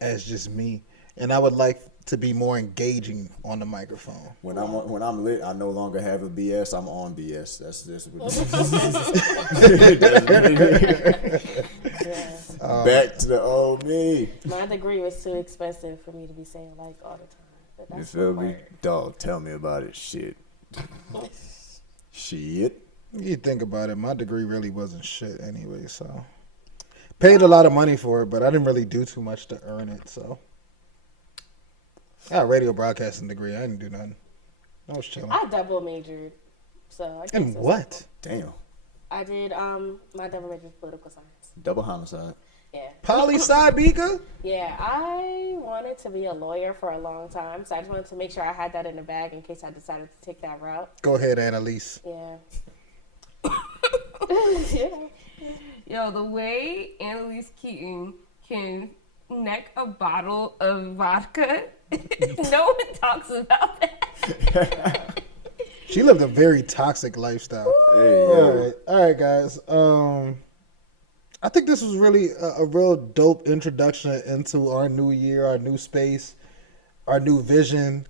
as just me, and I would like to be more engaging on the microphone. When I'm lit, I no longer have a BS. I'm on BS. That's just what Yeah. back to the old me. My degree was too expensive for me to be saying like all the time. But You that's feel me, required. dog? Tell me about it. Shit. Shit. You think about it, my degree really wasn't shit anyway, so paid a lot of money for it, but I didn't really do too much to earn it. So I got a radio broadcasting degree. I didn't do nothing. I was chilling. I double majored, so I guess And it's- what? Damn. I did my double major was political science. Double homicide. Yeah. Poli sci Bika? Yeah, I wanted to be a lawyer for a long time, so I just wanted to make sure I had that in the bag in case I decided to take that route. Go ahead, Annalise. Yeah. Yeah. Yo, the way Annalise Keaton can neck a bottle of vodka, no one talks about that. She lived a very toxic lifestyle. Hey, All right, guys. I think this was really a real dope introduction into our new year, our new space, our new vision.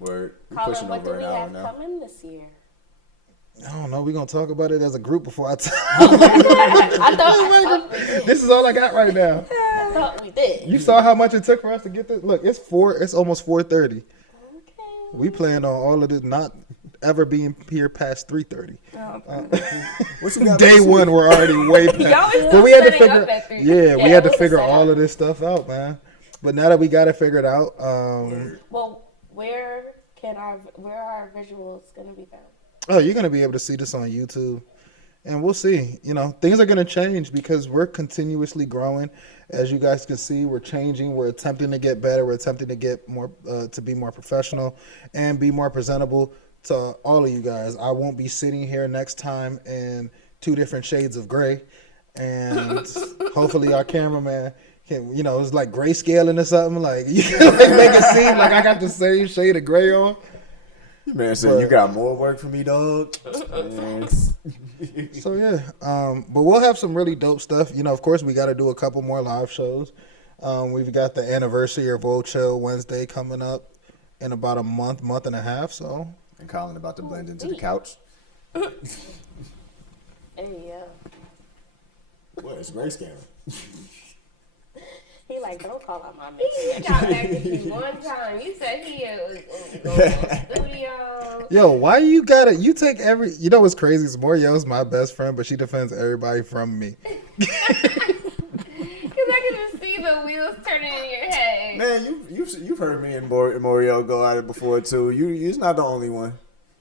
We're Colin, pushing what do over we an hour have now. coming this year? I don't know. We're going to talk about it as a group before I tell I thought we did. This is all I got right now. I thought we did. You saw how much it took for us to get this? Look, it's almost 4:30. Okay. We plan on all of this not ever being here past 3:30. What you got Day this one, we're already way past. Y'all was But still we had to setting up figure, at 3. yeah, we Yeah, had to we figure was set all up. of this stuff out, man. But now that we got it figured out, Well, where are our visuals gonna be found? oh, you're gonna be able to see this on YouTube, and we'll see. You know, things are gonna change because we're continuously growing. As you guys can see, we're changing. We're attempting to get better. We're attempting to get more, to be more professional and be more presentable to all of you guys. I won't be sitting here next time in 2 different shades of gray, and hopefully our cameraman can, you know, it's like grayscaling or something. Like you can like make it seem like I got the same shade of gray on. Man said, you got more work for me, dog. Man. So yeah, but we'll have some really dope stuff. You know, of course, we got to do a couple more live shows. We've got the anniversary of Woah Chill Wednesday coming up in about a month and a half. So And Colin about to blend into the couch. Hey, yeah. What? It's grayscale. He like, don't call out my He name. got back with you one time. You said he was going to the studio. yo, why you gotta? You take every. You know what's crazy? Is Moriel's my best friend, but she defends everybody from me. Because I can just see the wheels turning in your head. Man, you've heard me and Moriel go at it before too. You're not the only one.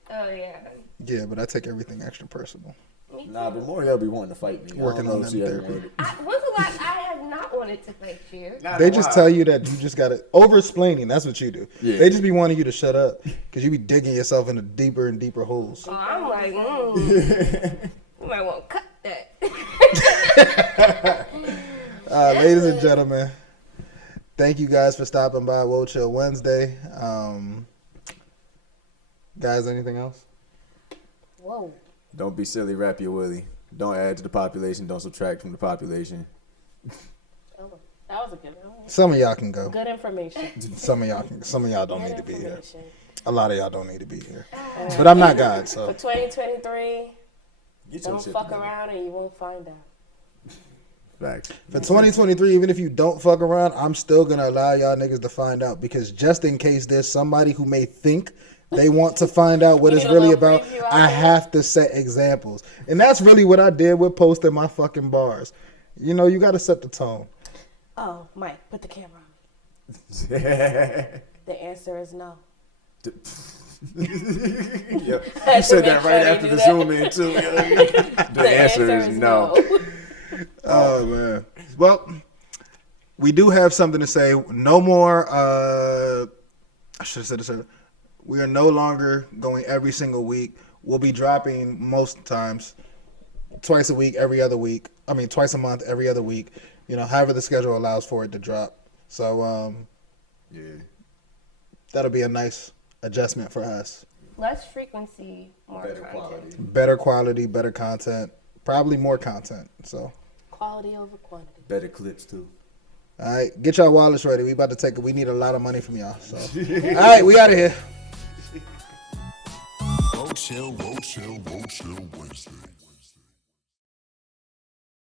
Oh, yeah. Yeah, but I take everything extra personal. Me too. Nah, but Moriel be wanting to fight me. Working I don't on know if that she ever therapy. wanted. When's the last? I have not wanted to fight you. They just tell you that you just gotta over-explaining. That's what you do. Yeah. They just be wanting you to shut up because you be digging yourself into deeper and deeper holes. Oh, I'm like, you might want to cut that. Ladies and gentlemen, thank you guys for stopping by Woah Chill Wednesday. Guys, anything else? Whoa. Don't be silly, rap your willy. Don't add to the population. Don't subtract from the population. Oh, that was a good one. Some of y'all can go. Good information. Some of y'all don't Good need to be here. information. A lot of y'all don't need to be here. But I'm not God, For so 2023, Get your don't shit fuck together. around and you won't find out. Facts. for 2023, even if you don't fuck around, I'm still gonna allow y'all niggas to find out because just in case there's somebody who may think they want to find out what You it's need a really little about, preview out I there? have to set examples. And that's really what I did with posting my fucking bars. You know, you gotta set the tone. Oh, Mike, put the camera on me. Yep. The answer is no. You Had to said make that sure right they after do the that. zoom in too. The answer is no. Oh man. Well, we do have something to say. No more I should have said this earlier. We are no longer going every single week. We'll be dropping most times twice a week, every other week. I mean twice a month, every other week. You know, however the schedule allows for it to drop. So Yeah. that'll be a nice adjustment for us. Less frequency, more Better content. quality. Better quality, better content, probably more content. So Quality over quantity. Better clips too. all right, get y'all wallets ready. We about to take it. We need a lot of money from y'all. So all right, we out of here. Woah Chill, Woah Chill, Woah Chill Wednesday.